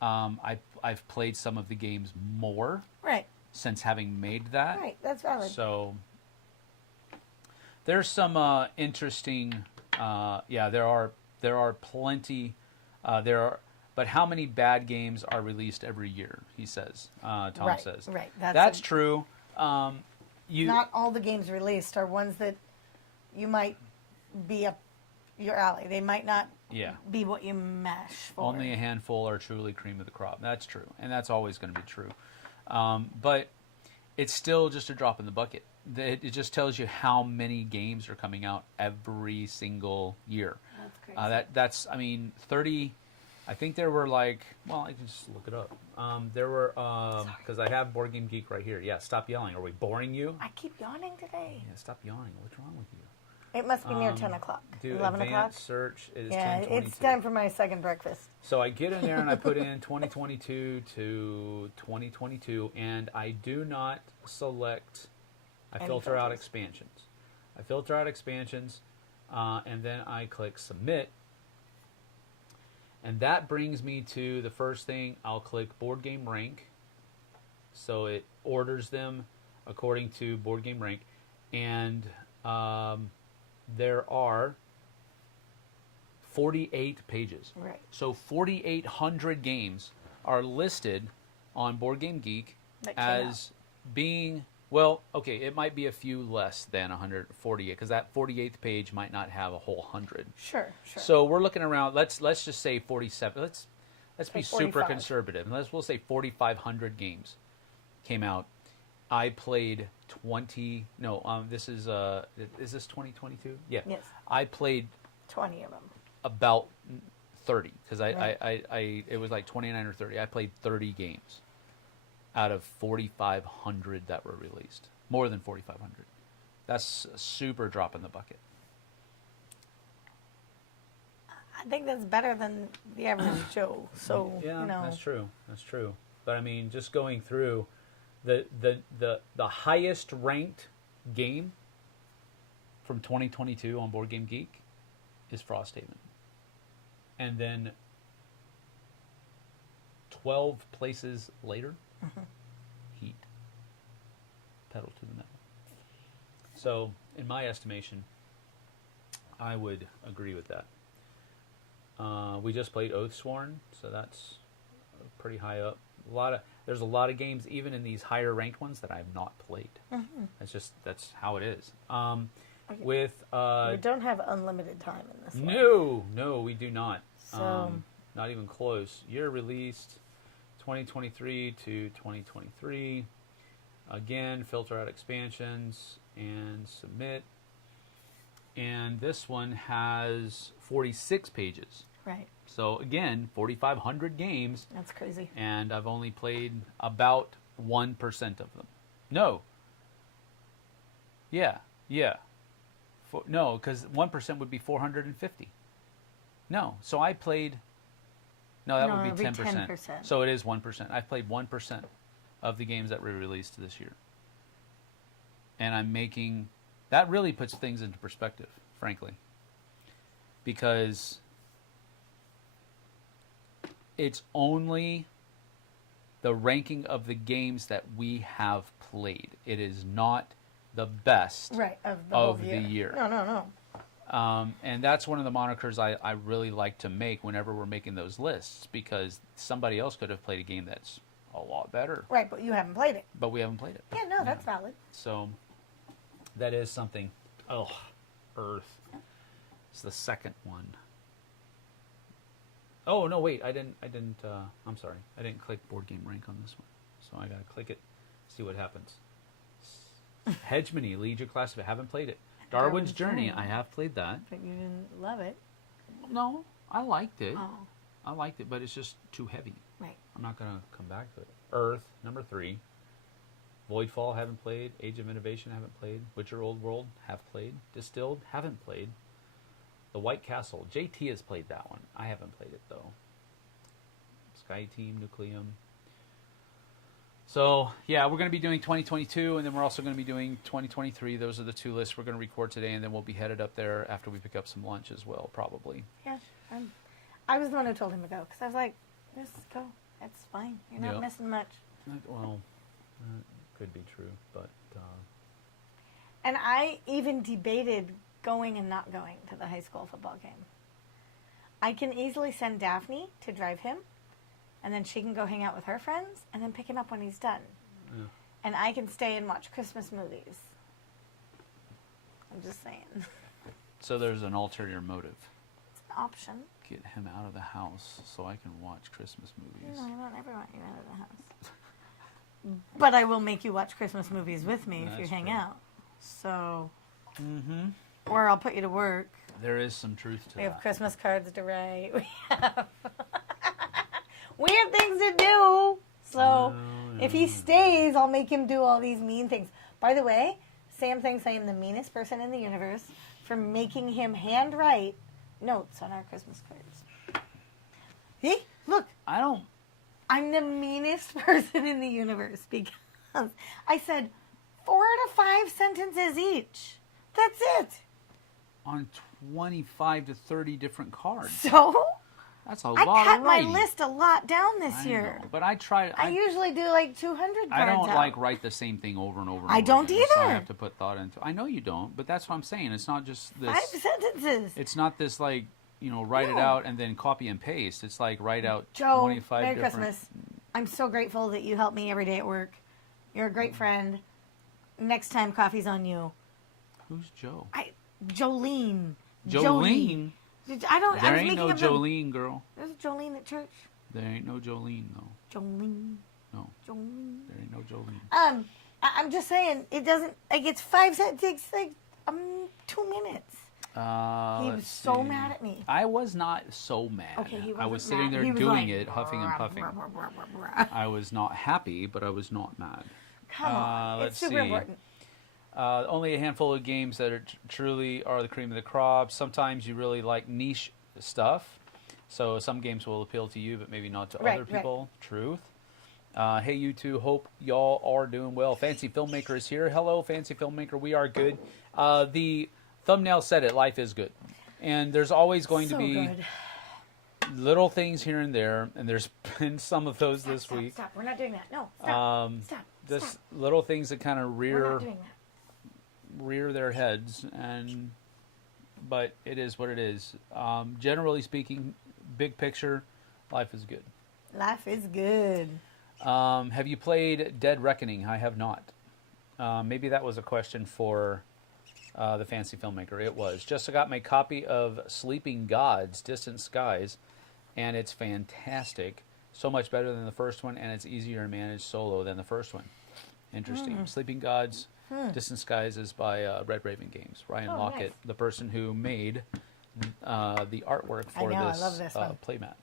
I've played some of the games more, right, since having made that. Right, that's valid. So there's some interesting. There are plenty. But how many bad games are released every year? He says. Tom says. Right. That's true. Not all the games released are ones that you might be up your alley. They might not be what you mash for. Only a handful are truly cream of the crop. That's true, and that's always going to be true. But it's still just a drop in the bucket. It just tells you how many games are coming out every single year. That's crazy. 30. I think there were I can just look it up. There were, because I have Board Game Geek right here. Yeah, stop yelling. Are we boring you? I keep yawning today. Yeah, stop yawning. What's wrong with you? It must be near 10 o'clock. 11 o'clock? Advanced search is 10:22. Yeah, it's time for my second breakfast. So I get in there and I put in 2022 to 2022, and I do not select, I filter out expansions. And then I click submit. And that brings me to the first thing. I'll click Board Game Rank. So it orders them according to Board Game Rank. And there are 48 pages. Right. So 4,800 games are listed on Board Game Geek as being, it might be a few less than 148, because that 48th page might not have a whole 100. Sure. So we're looking around, let's just say 47. Let's be 45. super conservative. We'll say 4,500 games came out. I played 20. No, this is this 2022? Yeah. Yes. I played 20 of them. About 30, because it was like 29 or 30. I played 30 games out of 4,500 that were released. More than 4,500. That's a super drop in the bucket. I think that's better than the average Joe. So yeah, that's true. But I mean, just going through the highest ranked game from 2022 on Board Game Geek is Frosthaven. And then 12 places later, Heat. Pedal to the metal. So, in my estimation, I would agree with that. We just played Oathsworn, so that's pretty high up. There's a lot of games, even in these higher ranked ones, that I have not played. That's how it is. Okay. With we don't have unlimited time in this one. No, we do not. So not even close. Year released 2023 to 2023. Again, filter out expansions and submit. And this one has 46 pages. Right. So again, 4,500 games. That's crazy. And I've only played about 1% of them. No. Yeah. No, because 1% would be 450. No. So I played... No, that would be 10%. 10%. So it is 1%. I've played 1% of the games that were released this year. And I'm making... That really puts things into perspective, frankly. Because it's only the ranking of the games that we have played. It is not the best of the year. No. And that's one of the monikers I really like to make whenever we're making those lists, because somebody else could have played a game that's a lot better. Right, but you haven't played it. But we haven't played it. Yeah, no, that's valid. So that is something. Oh, Earth. It's the second one. Oh, no, wait. I didn't, I'm sorry. I didn't click board game rank on this one. So I got to click it, see what happens. Hegemony, Legion Class, I haven't played it. Darwin's Journey, I have played that. But you didn't love it. No, I liked it. Oh. I liked it, but it's just too heavy. Right. I'm not going to come back to it. Earth, number 3. Voidfall, haven't played. Age of Innovation, haven't played. Witcher Old World, have played. Distilled, haven't played. The White Castle, JT has played that one. I haven't played it, though. Sky Team, Nucleum. So, yeah, we're going to be doing 2022, and then we're also going to be doing 2023. Those are the 2 lists we're going to record today, and then we'll be headed up there after we pick up some lunch as well, probably. Yeah, I was the one who told him to go, because I was like, just go. It's fine. You're not missing much. Well, could be true, but... And I even debated going and not going to the high school football game. I can easily send Daphne to drive him, and then she can go hang out with her friends, and then pick him up when he's done. Yeah. And I can stay and watch Christmas movies. I'm just saying. So there's an ulterior motive. It's an option. Get him out of the house so I can watch Christmas movies. No, I don't ever want you out of the house. But I will make you watch Christmas movies with me if you hang out. So... Mm-hmm. Or I'll put you to work. There is some truth to that. We have Christmas cards to write. We have things to do. So if he stays, I'll make him do all these mean things. By the way, Sam thinks I am the meanest person in the universe for making him handwrite notes on our Christmas cards. See? Look. I'm the meanest person in the universe because I said 4 to 5 sentences each. That's it. On 25 to 30 different cards. So? That's a lot of writing. I cut my list a lot down this year. Know, but I try. I usually do like 200 cards I don't out. like write the same thing over and over and I over don't again, either. So I have to put thought into it. I know you don't, but that's what I'm saying. It's not just this. 5 sentences. It's not this like, write it out and then copy and paste. It's like write out Joe, 25 Merry different... Christmas. I'm so grateful that you help me every day at work. You're a great friend. Next time, coffee's on you. Who's Joe? Jolene. Jolene? There ain't no Jolene, girl. There's a Jolene at church. There ain't no Jolene, though. Jolene. No. Jolene. There ain't no Jolene. I'm just saying, it doesn't, it's 5 sentences, it takes 2 minutes. He was so mad at me. I was not so mad. Okay, he wasn't I was sitting mad. there He was doing like, it, huffing and puffing. I was not happy, but I was not mad. Come on, it's super important. Only a handful of games that are truly are the cream of the crop. Sometimes you really like niche stuff, so some games will appeal to you, but maybe not to other people. Right. Truth. Hey, you two. Hope y'all are doing well. Fancy Filmmaker is here. Hello, Fancy Filmmaker. We are good. The thumbnail said it. Life is good, and there's always going to be little things here and there, and there's been some of those this week. Stop. We're not doing that. No. Stop. Stop. Just little things that kind of We're not doing that. rear their heads, but it is what it is. Generally speaking, big picture, life is good. Life is good. Have you played Dead Reckoning? I have not. Maybe that was a question for the Fancy Filmmaker. It was. Just got my copy of Sleeping Gods, Distant Skies, and it's fantastic. So much better than the first one, and it's easier to manage solo than the first one. Interesting. Sleeping Gods. Distant Skies is by Red Raven Games. Ryan Laukat, nice. the person who made the artwork for I this, love this one. playmat.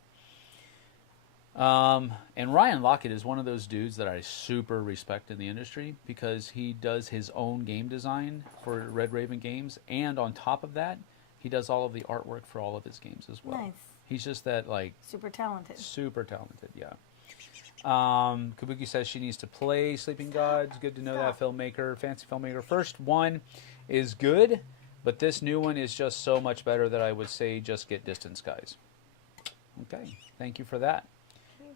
And Ryan Laukat is one of those dudes that I super respect in the industry because he does his own game design for Red Raven Games, and on top of that, he does all of the artwork for all of his games as well. Nice. He's just that, like... Super talented. Super talented, yeah. Kabuki says she needs to play Sleeping Gods. Good to know that, filmmaker, fancy filmmaker. First one is good, but this new one is just so much better that I would say just get Distant Skies. Okay, thank you for that.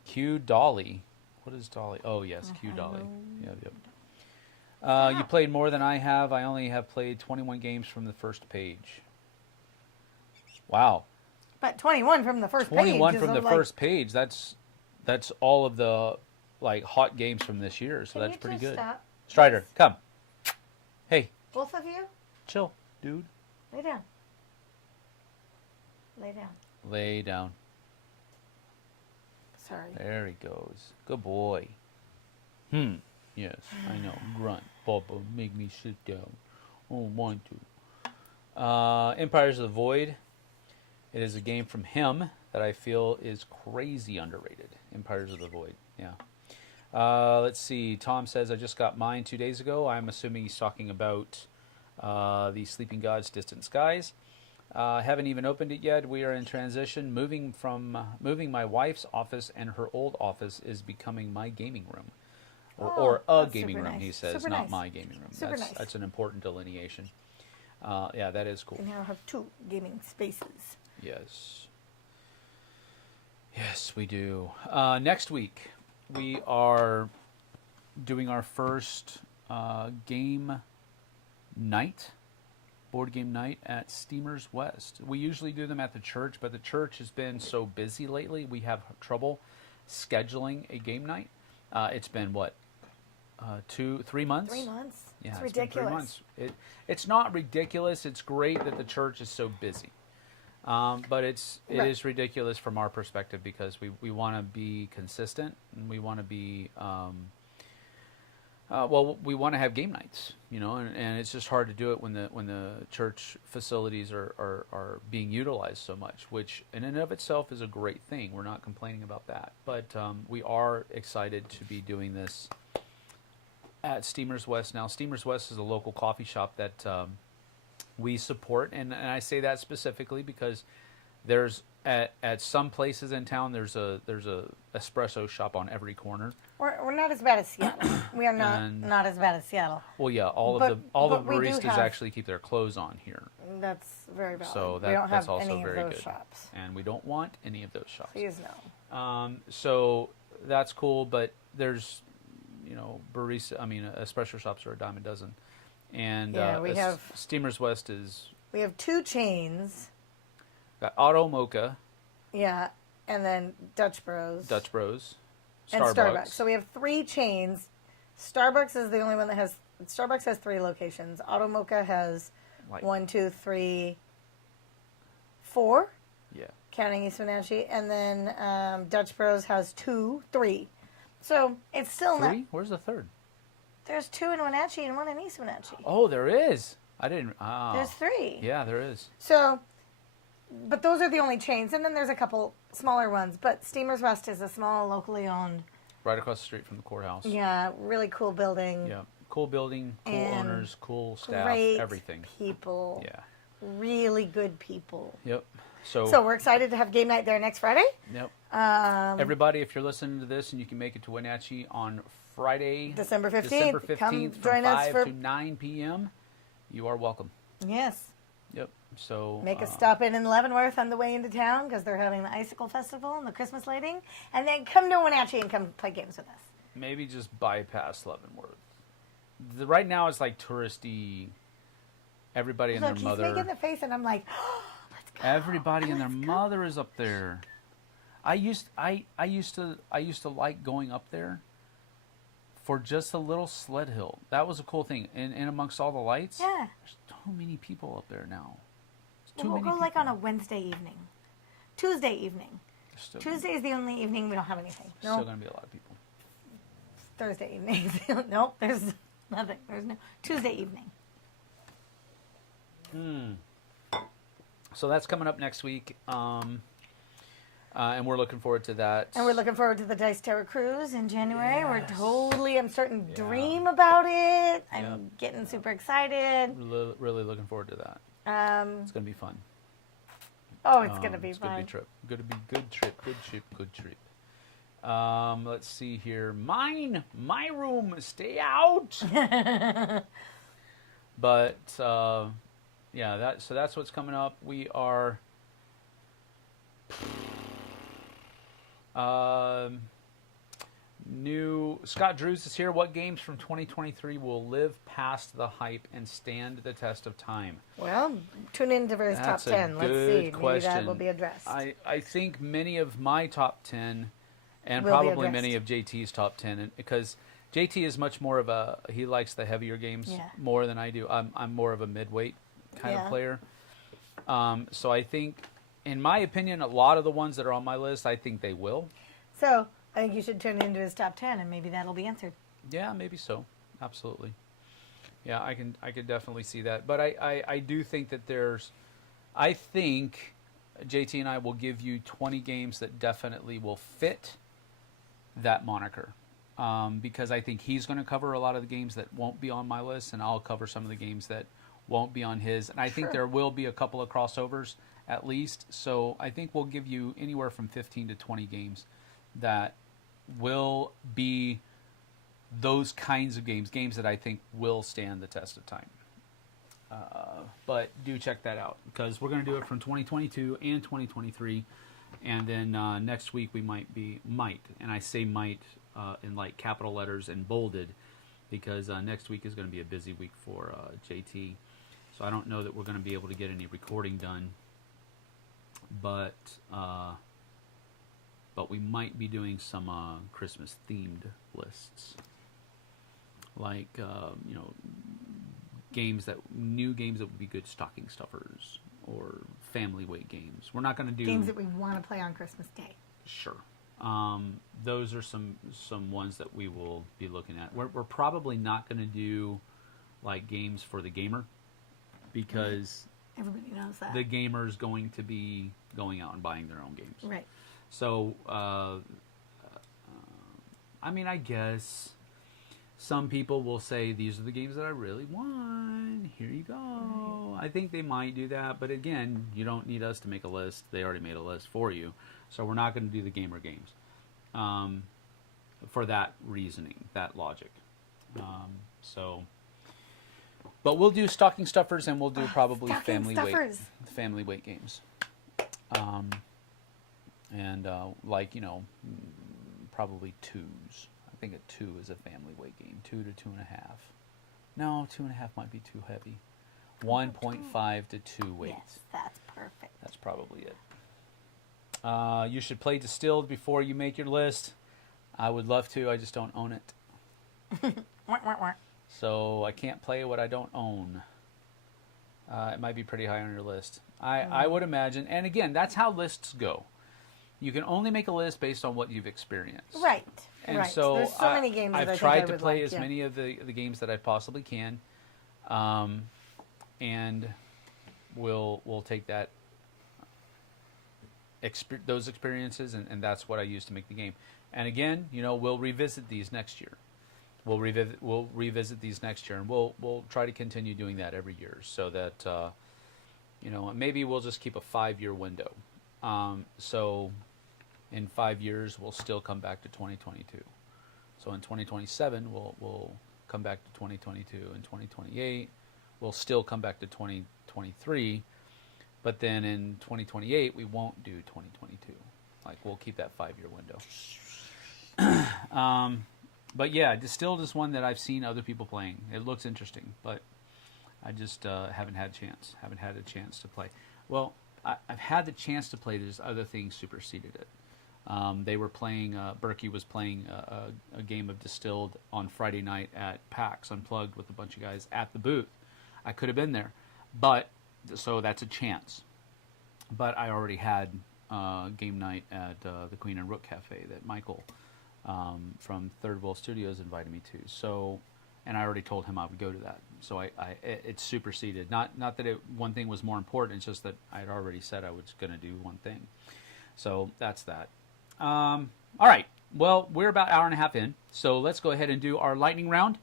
Q Dolly. What is Dolly? Oh, yes, Q Dolly. Yep. You played more than I have. I only have played 21 games from the first page. Wow. But 21 from the first page. 21 from the first page. That's all of the like hot games from this year, so that's pretty good. Stop? Strider, come. Hey. Both of you? Chill, dude. Lay down. Lay down. Lay down. Sorry. There he goes. Good boy. Yes, I know. Grunt. Bubba, make me sit down. I don't want to. Empires of the Void. It is a game from him that I feel is crazy underrated. Empires of the Void. Yeah. Let's see. Tom says, I just got mine 2 days ago. I'm assuming he's talking about the Sleeping Gods Distant Skies. Haven't even opened it yet. We are in transition. Moving my wife's office and her old office is becoming my gaming room. Or a gaming room, he says, super not nice. my gaming room. Super nice. That's an important delineation. Yeah, that is cool. We now have 2 gaming spaces. Yes. Yes, we do. Next week, we are doing our first game night, board game night at Steamers West. We usually do them at the church, but the church has been so busy lately, we have trouble scheduling a game night. It's been, what, 3 months? 3 months? Yeah, it's been ridiculous. 3 months. It's not ridiculous. It's great that the church is so busy. But it is ridiculous from our perspective because we want to be consistent and we want to be we want to have game nights, and it's just hard to do it when the church facilities are being utilized so much, which in and of itself is a great thing. We're not complaining about that, but we are excited to be doing this at Steamers West. Now, Steamers West is a local coffee shop that we support, and I say that specifically because there's at some places in town there's a espresso shop on every corner. We're not as bad as Seattle. We are not as bad as Seattle. Well, yeah, all the baristas actually keep their clothes on here. That's very valid. So we don't that's have also any very of those good. shops. And we don't want any of those shops. Please no. So that's cool, but there's espresso shops are a dime a dozen. And we have Steamers West we have 2 chains. Got Auto Mocha. Yeah, and then Dutch Bros. Starbucks. And Starbucks. So we have 3 chains. Starbucks is the only one that has. Starbucks has 3 locations. Auto Mocha has 1, 2, 3, 4. Yeah. Counting East Wenatchee, and then Dutch Bros has 2, 3. So it's still 3? not. Where's the third? There's 2 in Wenatchee and 1 in East Wenatchee. Oh, there is. I didn't. Oh. There's 3. Yeah, there is. So, but those are the only chains, and then there's a couple smaller ones. But Steamers West is a small, locally owned. Right across the street from the courthouse. Yeah, really cool building. Yeah, cool building, cool And owners, cool staff, great everything. People. Yeah. Really good people. Yep. So we're excited to have game night there next Friday. Yep. Everybody, if you're listening to this and you can make it to Wenatchee on Friday, December 15th, December 15th come from join us 5 for... to 9 p.m., you are welcome. Yes. Yep. So make a stop in Leavenworth on the way into town because they're having the Icicle Festival and the Christmas lighting, and then come to Wenatchee and come play games with us. Maybe just bypass Leavenworth. Right now it's like touristy. Everybody and their mother. He's making the face, and I'm like, oh, let's go. Everybody and their mother is up there. I used to like going up there for just a little sled hill. That was a cool thing. And amongst all the lights, yeah, there's too many people up there now. We'll go like on a Wednesday evening, Tuesday evening. Tuesday is the only evening we don't have anything. There's still going to be a lot of people. Thursday evenings. Nope, there's Nothing. There's no Tuesday evening. So that's coming up next week. And we're looking forward to that. And we're looking forward to the Dice Tower Cruise in January. Yes. I'm starting to dream about it. I'm getting super excited. Really looking forward to that. It's going to be fun. Oh, it's going to be fun. It's going to be good trip. Let's see here. My room, stay out. But, so that's what's coming up. We are... new Scott Drews is here. What games from 2023 will live past the hype and stand the test of time? Well, tune into his top 10. Let's see. Question. Maybe that will be addressed. I think many of my top 10 and probably many of JT's top 10, because JT is much more of he likes the heavier games more than I do. I'm more of a midweight kind of player. So I think, in my opinion, a lot of the ones that are on my list, I think they will. So I think you should turn into his top 10, and maybe that'll be answered. Yeah, maybe so. Absolutely. Yeah, I could definitely see that. But I do think that I think JT and I will give you 20 games that definitely will fit that moniker. Because I think he's going to cover a lot of the games that won't be on my list, and I'll cover some of the games that won't be on his. And I think there will be a couple of crossovers at least. So I think we'll give you anywhere from 15 to 20 games that will be those kinds of games that I think will stand the test of time. But do check that out, because we're going to do it from 2022 and 2023. And then next week we might, and I say might in like capital letters and bolded, because next week is going to be a busy week for JT. So I don't know that we're going to be able to get any recording done, but we might be doing some Christmas themed lists, like new games that would be good stocking stuffers or family weight games. We're not going to do games that we want to play on Christmas Day. Sure. Those are some ones that we will be looking at. We're probably not going to do like games for the gamer, because everybody knows that the gamer is going to be going out and buying their own games. Right. So, I mean, I guess some people will say, these are the games that I really want. Here you go. Right. I think they might do that. But again, you don't need us to make a list. They already made a list for you. So we're not going to do the gamer games for that reasoning, that logic. But we'll do stocking stuffers, and we'll do probably family weight games. Probably twos. I think a 2 is a family weight game. 2 to 2.5. No, 2.5 might be too heavy. 1.5 to 2 weight. Yes, that's perfect. That's probably it. You should play Distilled before you make your list. I would love to. I just don't own it. So I can't play what I don't own. It might be pretty high on your list. I would imagine. And again, that's how lists go. You can only make a list based on what you've experienced. Right. And so there's so many games I've that tried to play as many of the games that I possibly can. And we'll take that those experiences, and that's what I use to make the game. And again, we'll revisit these next year. We'll revisit these next year, and we'll try to continue doing that every year, so that maybe we'll just keep a 5-year window. So in 5 years, we'll still come back to 2022. So in 2027, we'll come back to 2022. In 2028, we'll still come back to 2023. But then in 2028, we won't do 2022. Like, we'll keep that 5-year window. But yeah, Distilled is one that I've seen other people playing. It looks interesting, but I just haven't had a chance. Haven't had a chance to play. Well, I've had the chance to play. There's other things superseded it. They were playing. Berkey was playing a game of Distilled on Friday night at PAX Unplugged with a bunch of guys at the booth. I could have been there, so that's a chance. But I already had game night at the Queen and Rook Cafe that Michael from Third World Studios invited me to. So and I already told him I would go to that. So it superseded. Not that one thing was more important. It's just that I had already said I was going to do one thing. So that's that. All right. Well, we're about an hour and a half in. So let's go ahead and do our lightning round.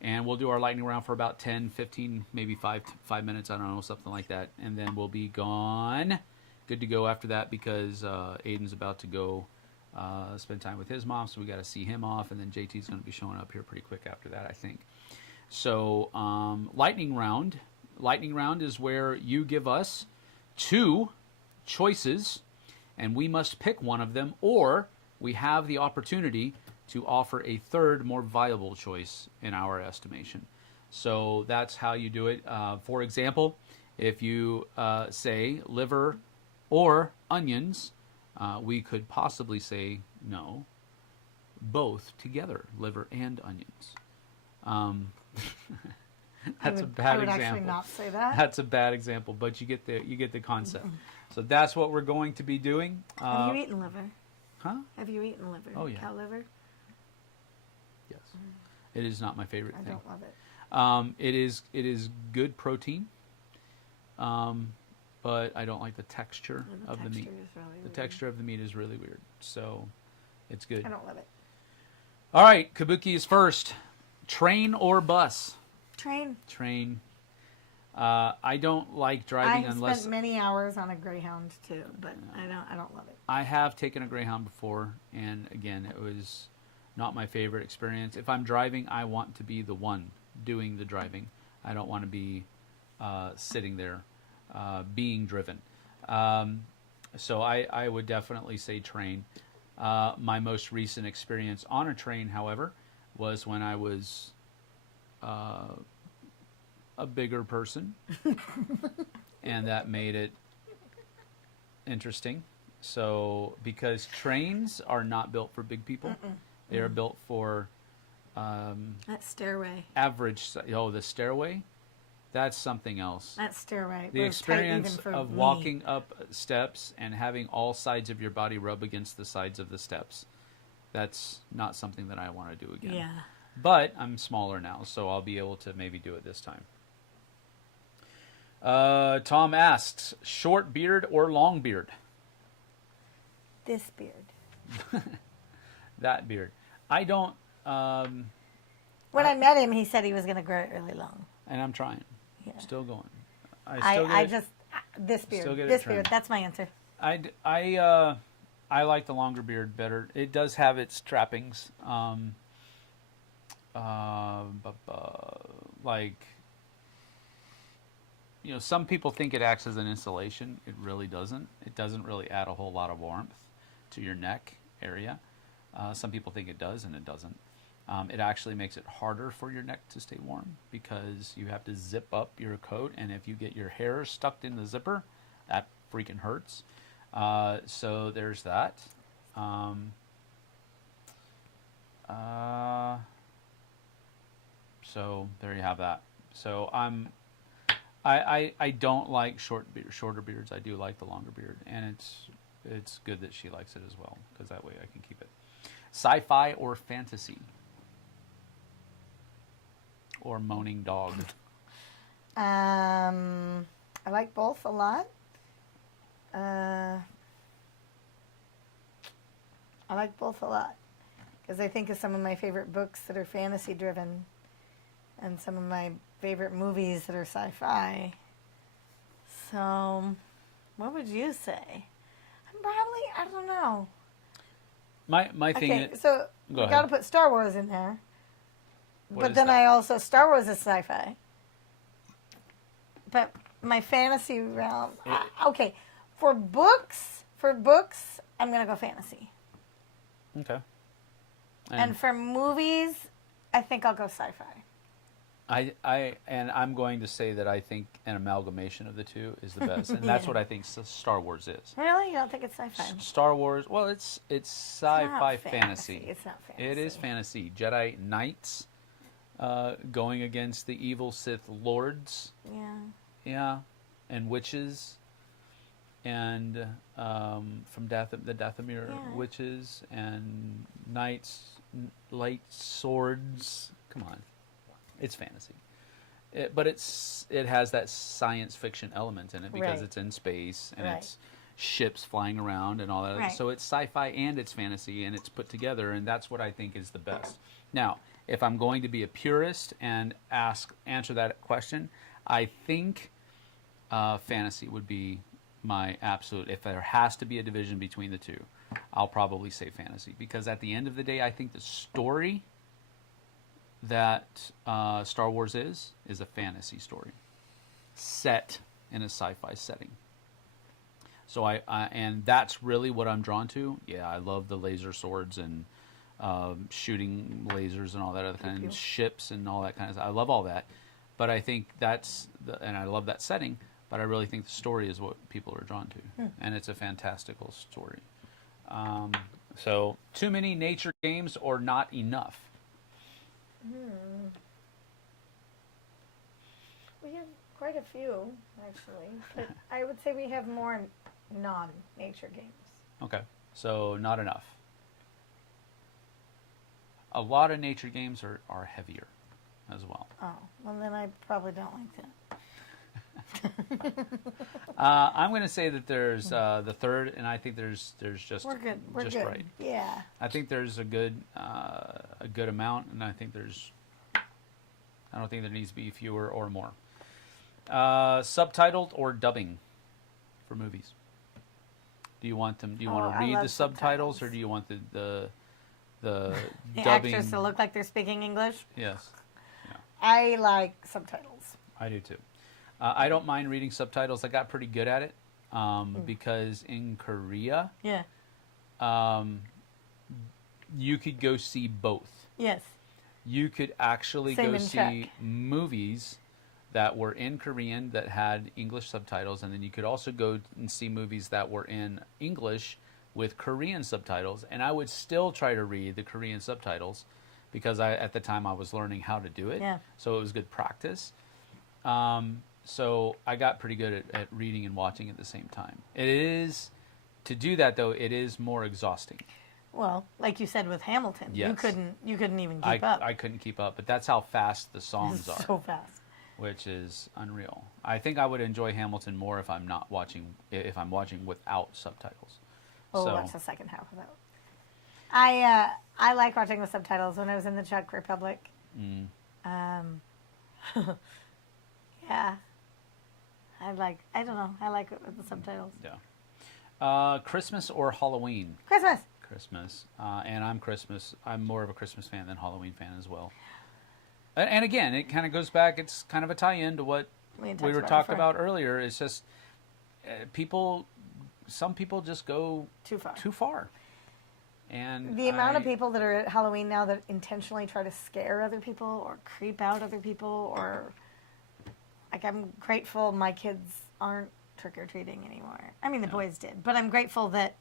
And we'll do our lightning round for about 10, 15, maybe 5 minutes. I don't know, something like that. And then we'll be gone. Good to go after that because Aiden's about to go spend time with his mom. So we got to see him off. And then JT's going to be showing up here pretty quick after that, I think. So lightning round. Lightning round is where you give us 2 choices. And we must pick one of them. Or we have the opportunity to offer a third, more viable choice in our estimation. So that's how you do it. For example, if you say liver or onions, we could possibly say no, both together, liver and onions. That's a bad example. I would actually not say that. That's a bad example, but you get the concept. So that's what we're going to be doing. Have you eaten liver? Huh? Have you eaten liver? Oh, yeah. Cow liver? Yes. It is not my favorite thing. I don't love it. It is good protein, but I don't like the texture of the meat. The texture of the meat is really weird, so it's good. I don't love it. All right, Kabuki is first. Train or bus? Train. Train. I don't like driving unless. I spent many hours on a Greyhound too, but I don't love it. I have taken a Greyhound before, and again, it was not my favorite experience. If I'm driving, I want to be the one doing the driving. I don't want to be sitting there being driven. So I would definitely say train. My most recent experience on a train, however, was when I was a bigger person, and that made it interesting. So, because trains are not built for big people, they are built for that stairway. Average. Oh, the stairway, that's something else. That stairway. The experience of walking up steps and having all sides of your body rub against the sides of the steps. That's not something that I want to do again. Yeah. But I'm smaller now, so I'll be able to maybe do it this time. Tom asks, short beard or long beard? This beard. That beard. I don't... when I met him, he said he was going to grow it really long. And I'm trying. Yeah. Still going. This beard. Still get it This trimmed. beard. That's my answer. I like the longer beard better. It does have its trappings. Like, you know, some people think it acts as an insulation. It really doesn't. It doesn't really add a whole lot of warmth to your neck area. Some people think it does, and it doesn't. It actually makes it harder for your neck to stay warm because you have to zip up your coat, and if you get your hair stuck in the zipper, that freaking hurts. So there's that. So there you have that. So I don't like shorter beards. I do like the longer beard, and it's good that she likes it as well because that way I can keep it. Sci-fi or fantasy? Or moaning dog? I like both a lot. I like both a lot because I think of some of my favorite books that are fantasy driven and some of my favorite movies that are sci-fi. So, what would you say? I'm probably, I don't know. My thing okay, is... so you got to put Star Wars in there. But then I also, Star Wars is sci-fi. But my fantasy realm, okay. For books, I'm going to go fantasy. Okay. And for movies, I think I'll go sci-fi. I'm going to say that I think an amalgamation of the two is the best, and that's what I think Star Wars is. Really? You don't think it's sci-fi? Star Wars, well, it's sci-fi fantasy. It's not fantasy. It is fantasy. Jedi Knights going against the evil Sith Lords. Yeah. Yeah, and witches, and from the Dathomir witches, and knights, light swords. Come on. It's fantasy. But it has that science fiction element in it because Right. it's in space and Right. it's ships flying around and all that. Right. So it's sci-fi and it's fantasy and it's put together, and that's what I think is the best. Now, if I'm going to be a purist and answer that question, I think fantasy would be my absolute. If there has to be a division between the two, I'll probably say fantasy, because at the end of the day, I think the story that Star Wars is a fantasy story set in a sci-fi setting. So and that's really what I'm drawn to. Yeah, I love the laser swords and shooting lasers and all that other kind of ships and all that kind of stuff. I love all that, but I think and I love that setting. But I really think the story is what people are drawn to, and it's a fantastical story. So, too many nature games or not enough? We have quite a few, actually. But I would say we have more non-nature games. Okay, so not enough. A lot of nature games are heavier as well. Oh, well then I probably don't like that. I'm going to say that there's the third, and I think there's just We're good. We're just good. right. Yeah. I think there's a good amount, and I don't think there needs to be fewer or more. Subtitled or dubbing for movies? Do you want them? Do you want to I read love the subtitles, subtitles. or do you want the The dubbing? actors to look like they're speaking English. Yes, I like subtitles. I do too. I don't mind reading subtitles. I got pretty good at it because in Korea, Yeah. you could go see both. Yes. You could actually Same go in see Czech. movies that were in Korean that had English subtitles, and then you could also go and see movies that were in English with Korean subtitles. And I would still try to read the Korean subtitles because at the time I was learning how to do it. Yeah. So it was good practice. So I got pretty good at reading and watching at the same time. It is, to do that though, it is more exhausting. Well, like you said with Hamilton, Yes. you couldn't even keep up. I couldn't keep up, but that's how fast the songs It's are. so fast. Which is unreal. I think I would enjoy Hamilton more if I'm watching without subtitles. Oh, So, watch the second half of that. I like watching with subtitles. When I was in the Czech Republic, yeah, I like it with the subtitles. yeah. Christmas or Halloween? Christmas. Christmas. And I'm more of a Christmas fan than Halloween fan as well. And again, it kind of goes back. It's kind of a tie-in to what we were talking about earlier. It's just some people just go too far. And The amount of people that are at Halloween now that intentionally try to scare other people or creep out other people, or like, I'm grateful my kids aren't trick-or-treating anymore. I mean, the boys did, but I'm grateful that,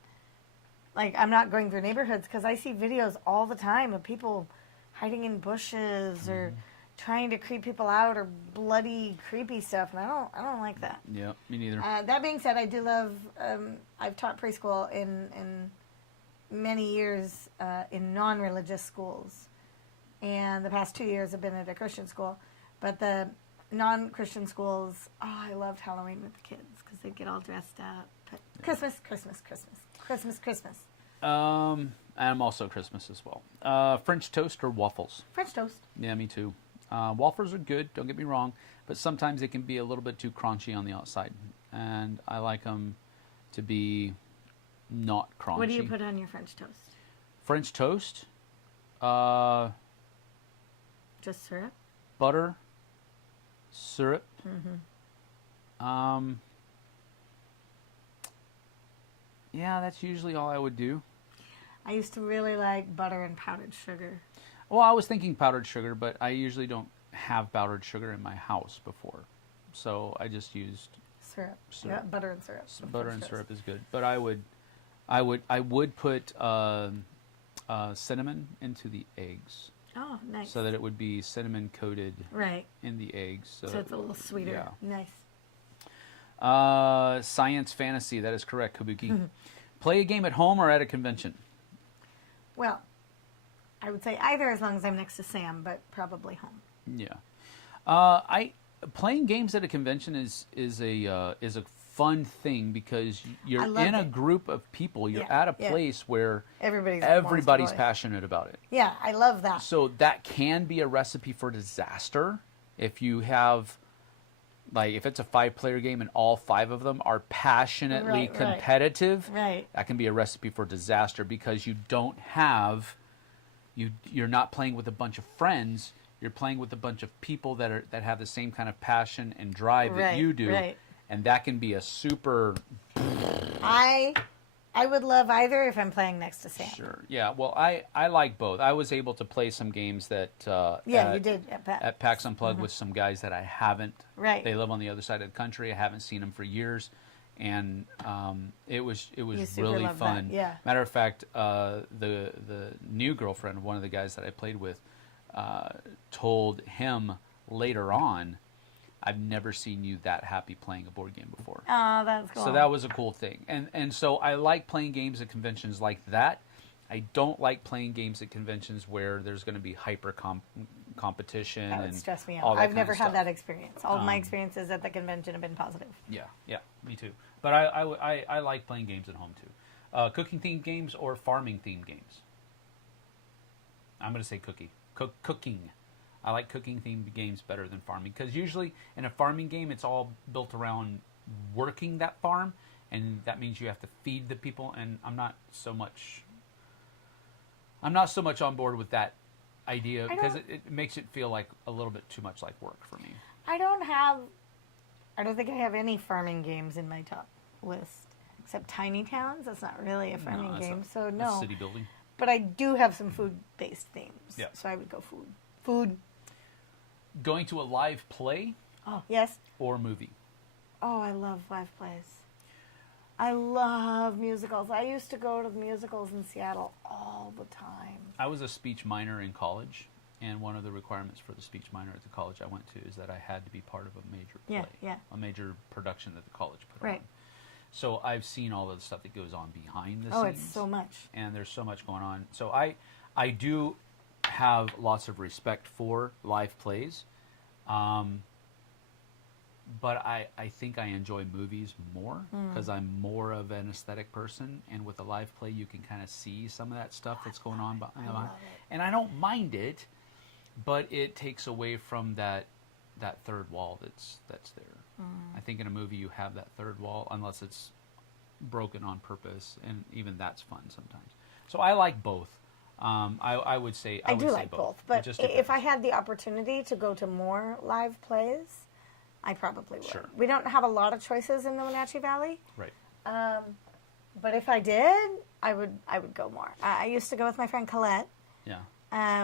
like, I'm not going through neighborhoods, because I see videos all the time of people hiding in bushes or trying to creep people out, or bloody, creepy stuff, and I don't like that. Yeah, me neither. That being said, I do love. I've taught preschool in many years in non-religious schools, and the past 2 years have been at a Christian school. But the non-Christian schools, I loved Halloween with the kids because they'd get all dressed up. But Christmas. I'm also Christmas as well. French toast or waffles? French toast. Yeah, me too. Waffles are good, don't get me wrong, but sometimes they can be a little bit too crunchy on the outside, and I like them to be not crunchy. What do you put on your French toast? French toast? Just syrup? Butter, syrup. Yeah, that's usually all I would do. I used to really like butter and powdered sugar. Well, I was thinking powdered sugar, but I usually don't have powdered sugar in my house before, so I just used Syrup. Syrup. Yeah, butter and syrup. butter and syrup is good. But I would put cinnamon into the eggs, Oh, nice. so that it would be cinnamon coated Right. in the eggs. So it's a little sweeter. Yeah. Nice. Science fantasy. That is correct, Kabuki. Play a game at home or at a convention? Well, I would say either, as long as I'm next to Sam, but probably home. Yeah. I playing games at a convention is a fun thing because you're in a group of people. You're at a place where everybody's passionate about it. Yeah, I love that. So that can be a recipe for disaster if you have, like, if it's a 5-player game and all 5 of them are passionately competitive. Right. That can be a recipe for disaster because you don't have, you're not playing with a bunch of friends. You're playing with a bunch of people that have the same kind of passion and drive that you do. Right. And that can be a super... I would love either if I'm playing next to Sam. Sure. Yeah. Well, I like both. I was able to play some games that... you did at PAX Unplugged with some guys that I haven't... Right. They live on the other side of the country. I haven't seen them for years. And it was really fun. That. Yeah. Matter of fact, the new girlfriend of one of the guys that I played with told him later on, I've never seen you that happy playing a board game before. Oh, that's cool. So that was a cool thing. And so I like playing games at conventions like that. I don't like playing games at conventions where there's going to be hyper competition. That would and stress me out. all that I've kind never of had stuff. that experience. All of my experiences at the convention have been positive. Yeah, me too. But I like playing games at home too. Cooking-themed games or farming-themed games? I'm going to say cooking. I like cooking-themed games better than farming because usually in a farming game it's all built around working that farm, and that means you have to feed the people. And I'm not so much on board with that idea because it makes it feel like a little bit too much like work for me. I don't think I have any farming games in my top list except Tiny Towns. That's not really a farming game, so no. That's city building. But I do have some food-based themes. Yeah. So I would go food. Going to a live play Oh, yes. or movie? Oh, I love live plays. I love musicals. I used to go to the musicals in Seattle all the time. I was a speech minor in college, and one of the requirements for the speech minor at the college I went to is that I had to be part of a major play, a major production that the college put on. So I've seen all of the stuff that goes on behind the scenes. Oh, it's so much. And there's so much going on. So I do have lots of respect for live plays. But I think I enjoy movies more because I'm more of an aesthetic person. And with a live play, you can kind of see some of that stuff that's going on behind the line. And I don't mind it, but it takes away from that third wall that's there. I think in a movie you have that third wall unless it's broken on purpose, and even that's fun sometimes. So I like both. I would say I do would like say both. But if I had the opportunity to go to more live plays, I probably would. Sure. We don't have a lot of choices in the Wenatchee Valley. Right. But if I did, I would go more. I used to go with my friend Colette. Yeah.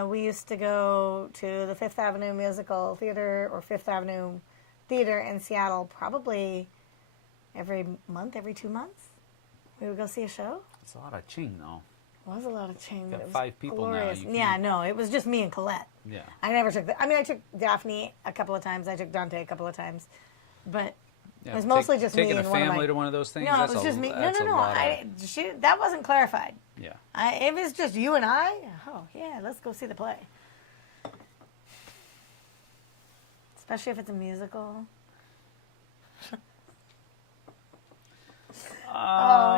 We used to go to the Fifth Avenue Musical Theater or Fifth Avenue Theater in Seattle probably every month, every 2 months. We would go see a show. It's a lot of ching, though. It was a lot of change. Got It was 5 people glorious. now. Yeah, no, it was just me and Colette. Yeah. I never took I took Daphne a couple of times. I took Dante a couple of times. But Yeah, it was mostly just me taking and a one of family my... to one of those things. No, that's it was just me. No. that's a lot of- That wasn't clarified. Yeah. If it's just you and I, oh, yeah, let's go see the play. Especially if it's a musical.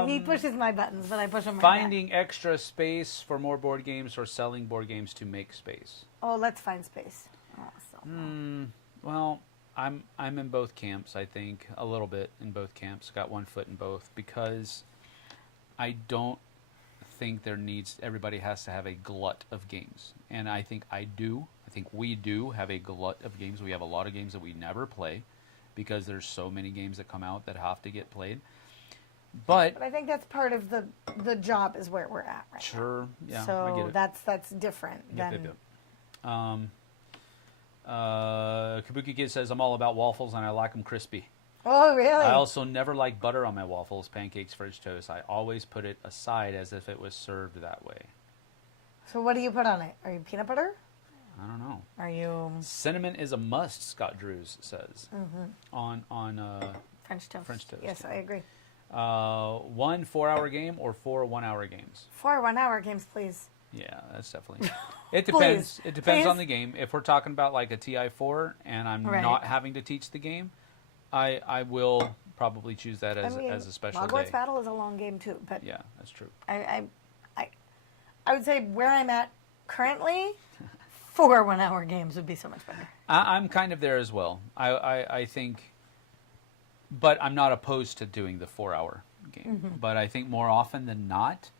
He pushes my buttons, but I push them right back. Finding extra space for more board games or selling board games to make space. Oh, let's find space. Oh, Well, I'm in both camps. I think a little bit in both camps. Got one foot in both because I don't think everybody has to have a glut of games, and I think I do. I think we do have a glut of games. We have a lot of games that we never play because there's so many games that come out that have to get played. But I think that's part of the job is where we're at right sure, now. yeah, So I get it. that's different than. Kabuki Kid says, I'm all about waffles and I like them crispy. Oh, really? I also never like butter on my waffles, pancakes, French toast. I always put it aside as if it was served that way. So what do you put on it? Are you peanut butter? I don't know. Are you Cinnamon is a must, Scott Drews says. On French toast? French toast, Yes, yeah. I agree. 1 4-hour game or 4 1-hour games? 4 1-hour games, please. Yeah, that's definitely. It depends. Please, It depends on please. the game. If we're talking about like a TI4 and I'm Right. not having to teach the game, I will probably choose that as a special Hogwarts day. Battle is a long game too, but Yeah, that's true. I would say where I'm at currently, 4 1-hour games would be so much better. I'm kind of there as well. I think, but I'm not opposed to doing the 4-hour game. Mm-hmm. But I think more often than not,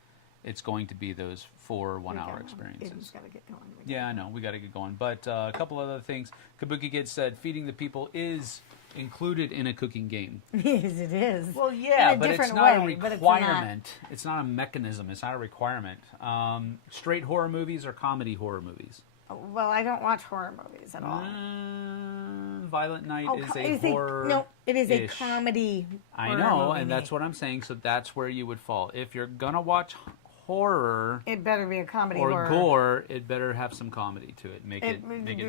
it's going to be those 4 1-hour Aiden's experiences. got to get going. Yeah, I know. We got to get going. But a couple other things. Kabuki Kid said feeding the people is included in a cooking game. Yes, it is. Well, yeah, In a but it's different not way, a but it's requirement. It's not a mechanism. It's not a requirement. Straight horror movies or comedy horror movies? Well, I don't watch horror movies at all. Violent Night is co- a it is horror. No, it is a ish. comedy. I horror know, movie. and that's what I'm saying. So that's where you would fall. If you're gonna watch horror It better be a comedy or horror. gore, it better have some comedy to it. Make it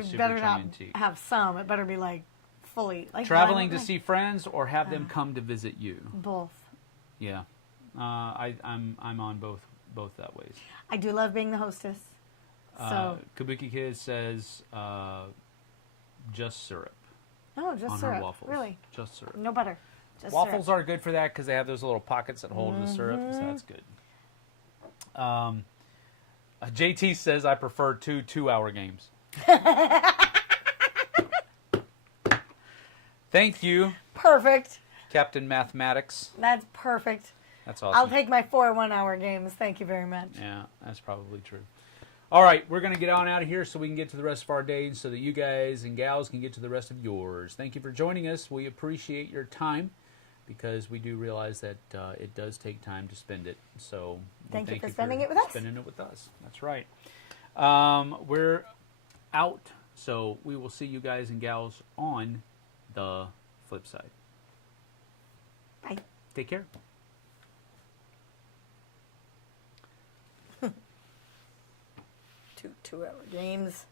super better not tongue in cheek. have some. It better be like fully like Traveling to violent, see friends or have them come to visit you. both. Yeah, I'm on both that ways. I do love being the hostess. So Kabuki Kid says just syrup no, just on syrup. her waffles. Really, Just syrup. no butter. Just Waffles syrup. are good for that because they have those little pockets that hold the syrup, so that's good. JT says I prefer 2-hour games. Thank you, Perfect. Captain Mathematics. That's perfect. That's awesome. I'll take my 4 1-hour games. Thank you very much. Yeah, that's probably true. All right, we're going to get on out of here so we can get to the rest of our day so that you guys and gals can get to the rest of yours. Thank you for joining us. We appreciate your time because we do realize that it does take time to spend it. So Thank you for spending it with us. Spending it with us. That's right. We're out, so we will see you guys and gals on the flip side. Bye. Take care. 2 2-hour games.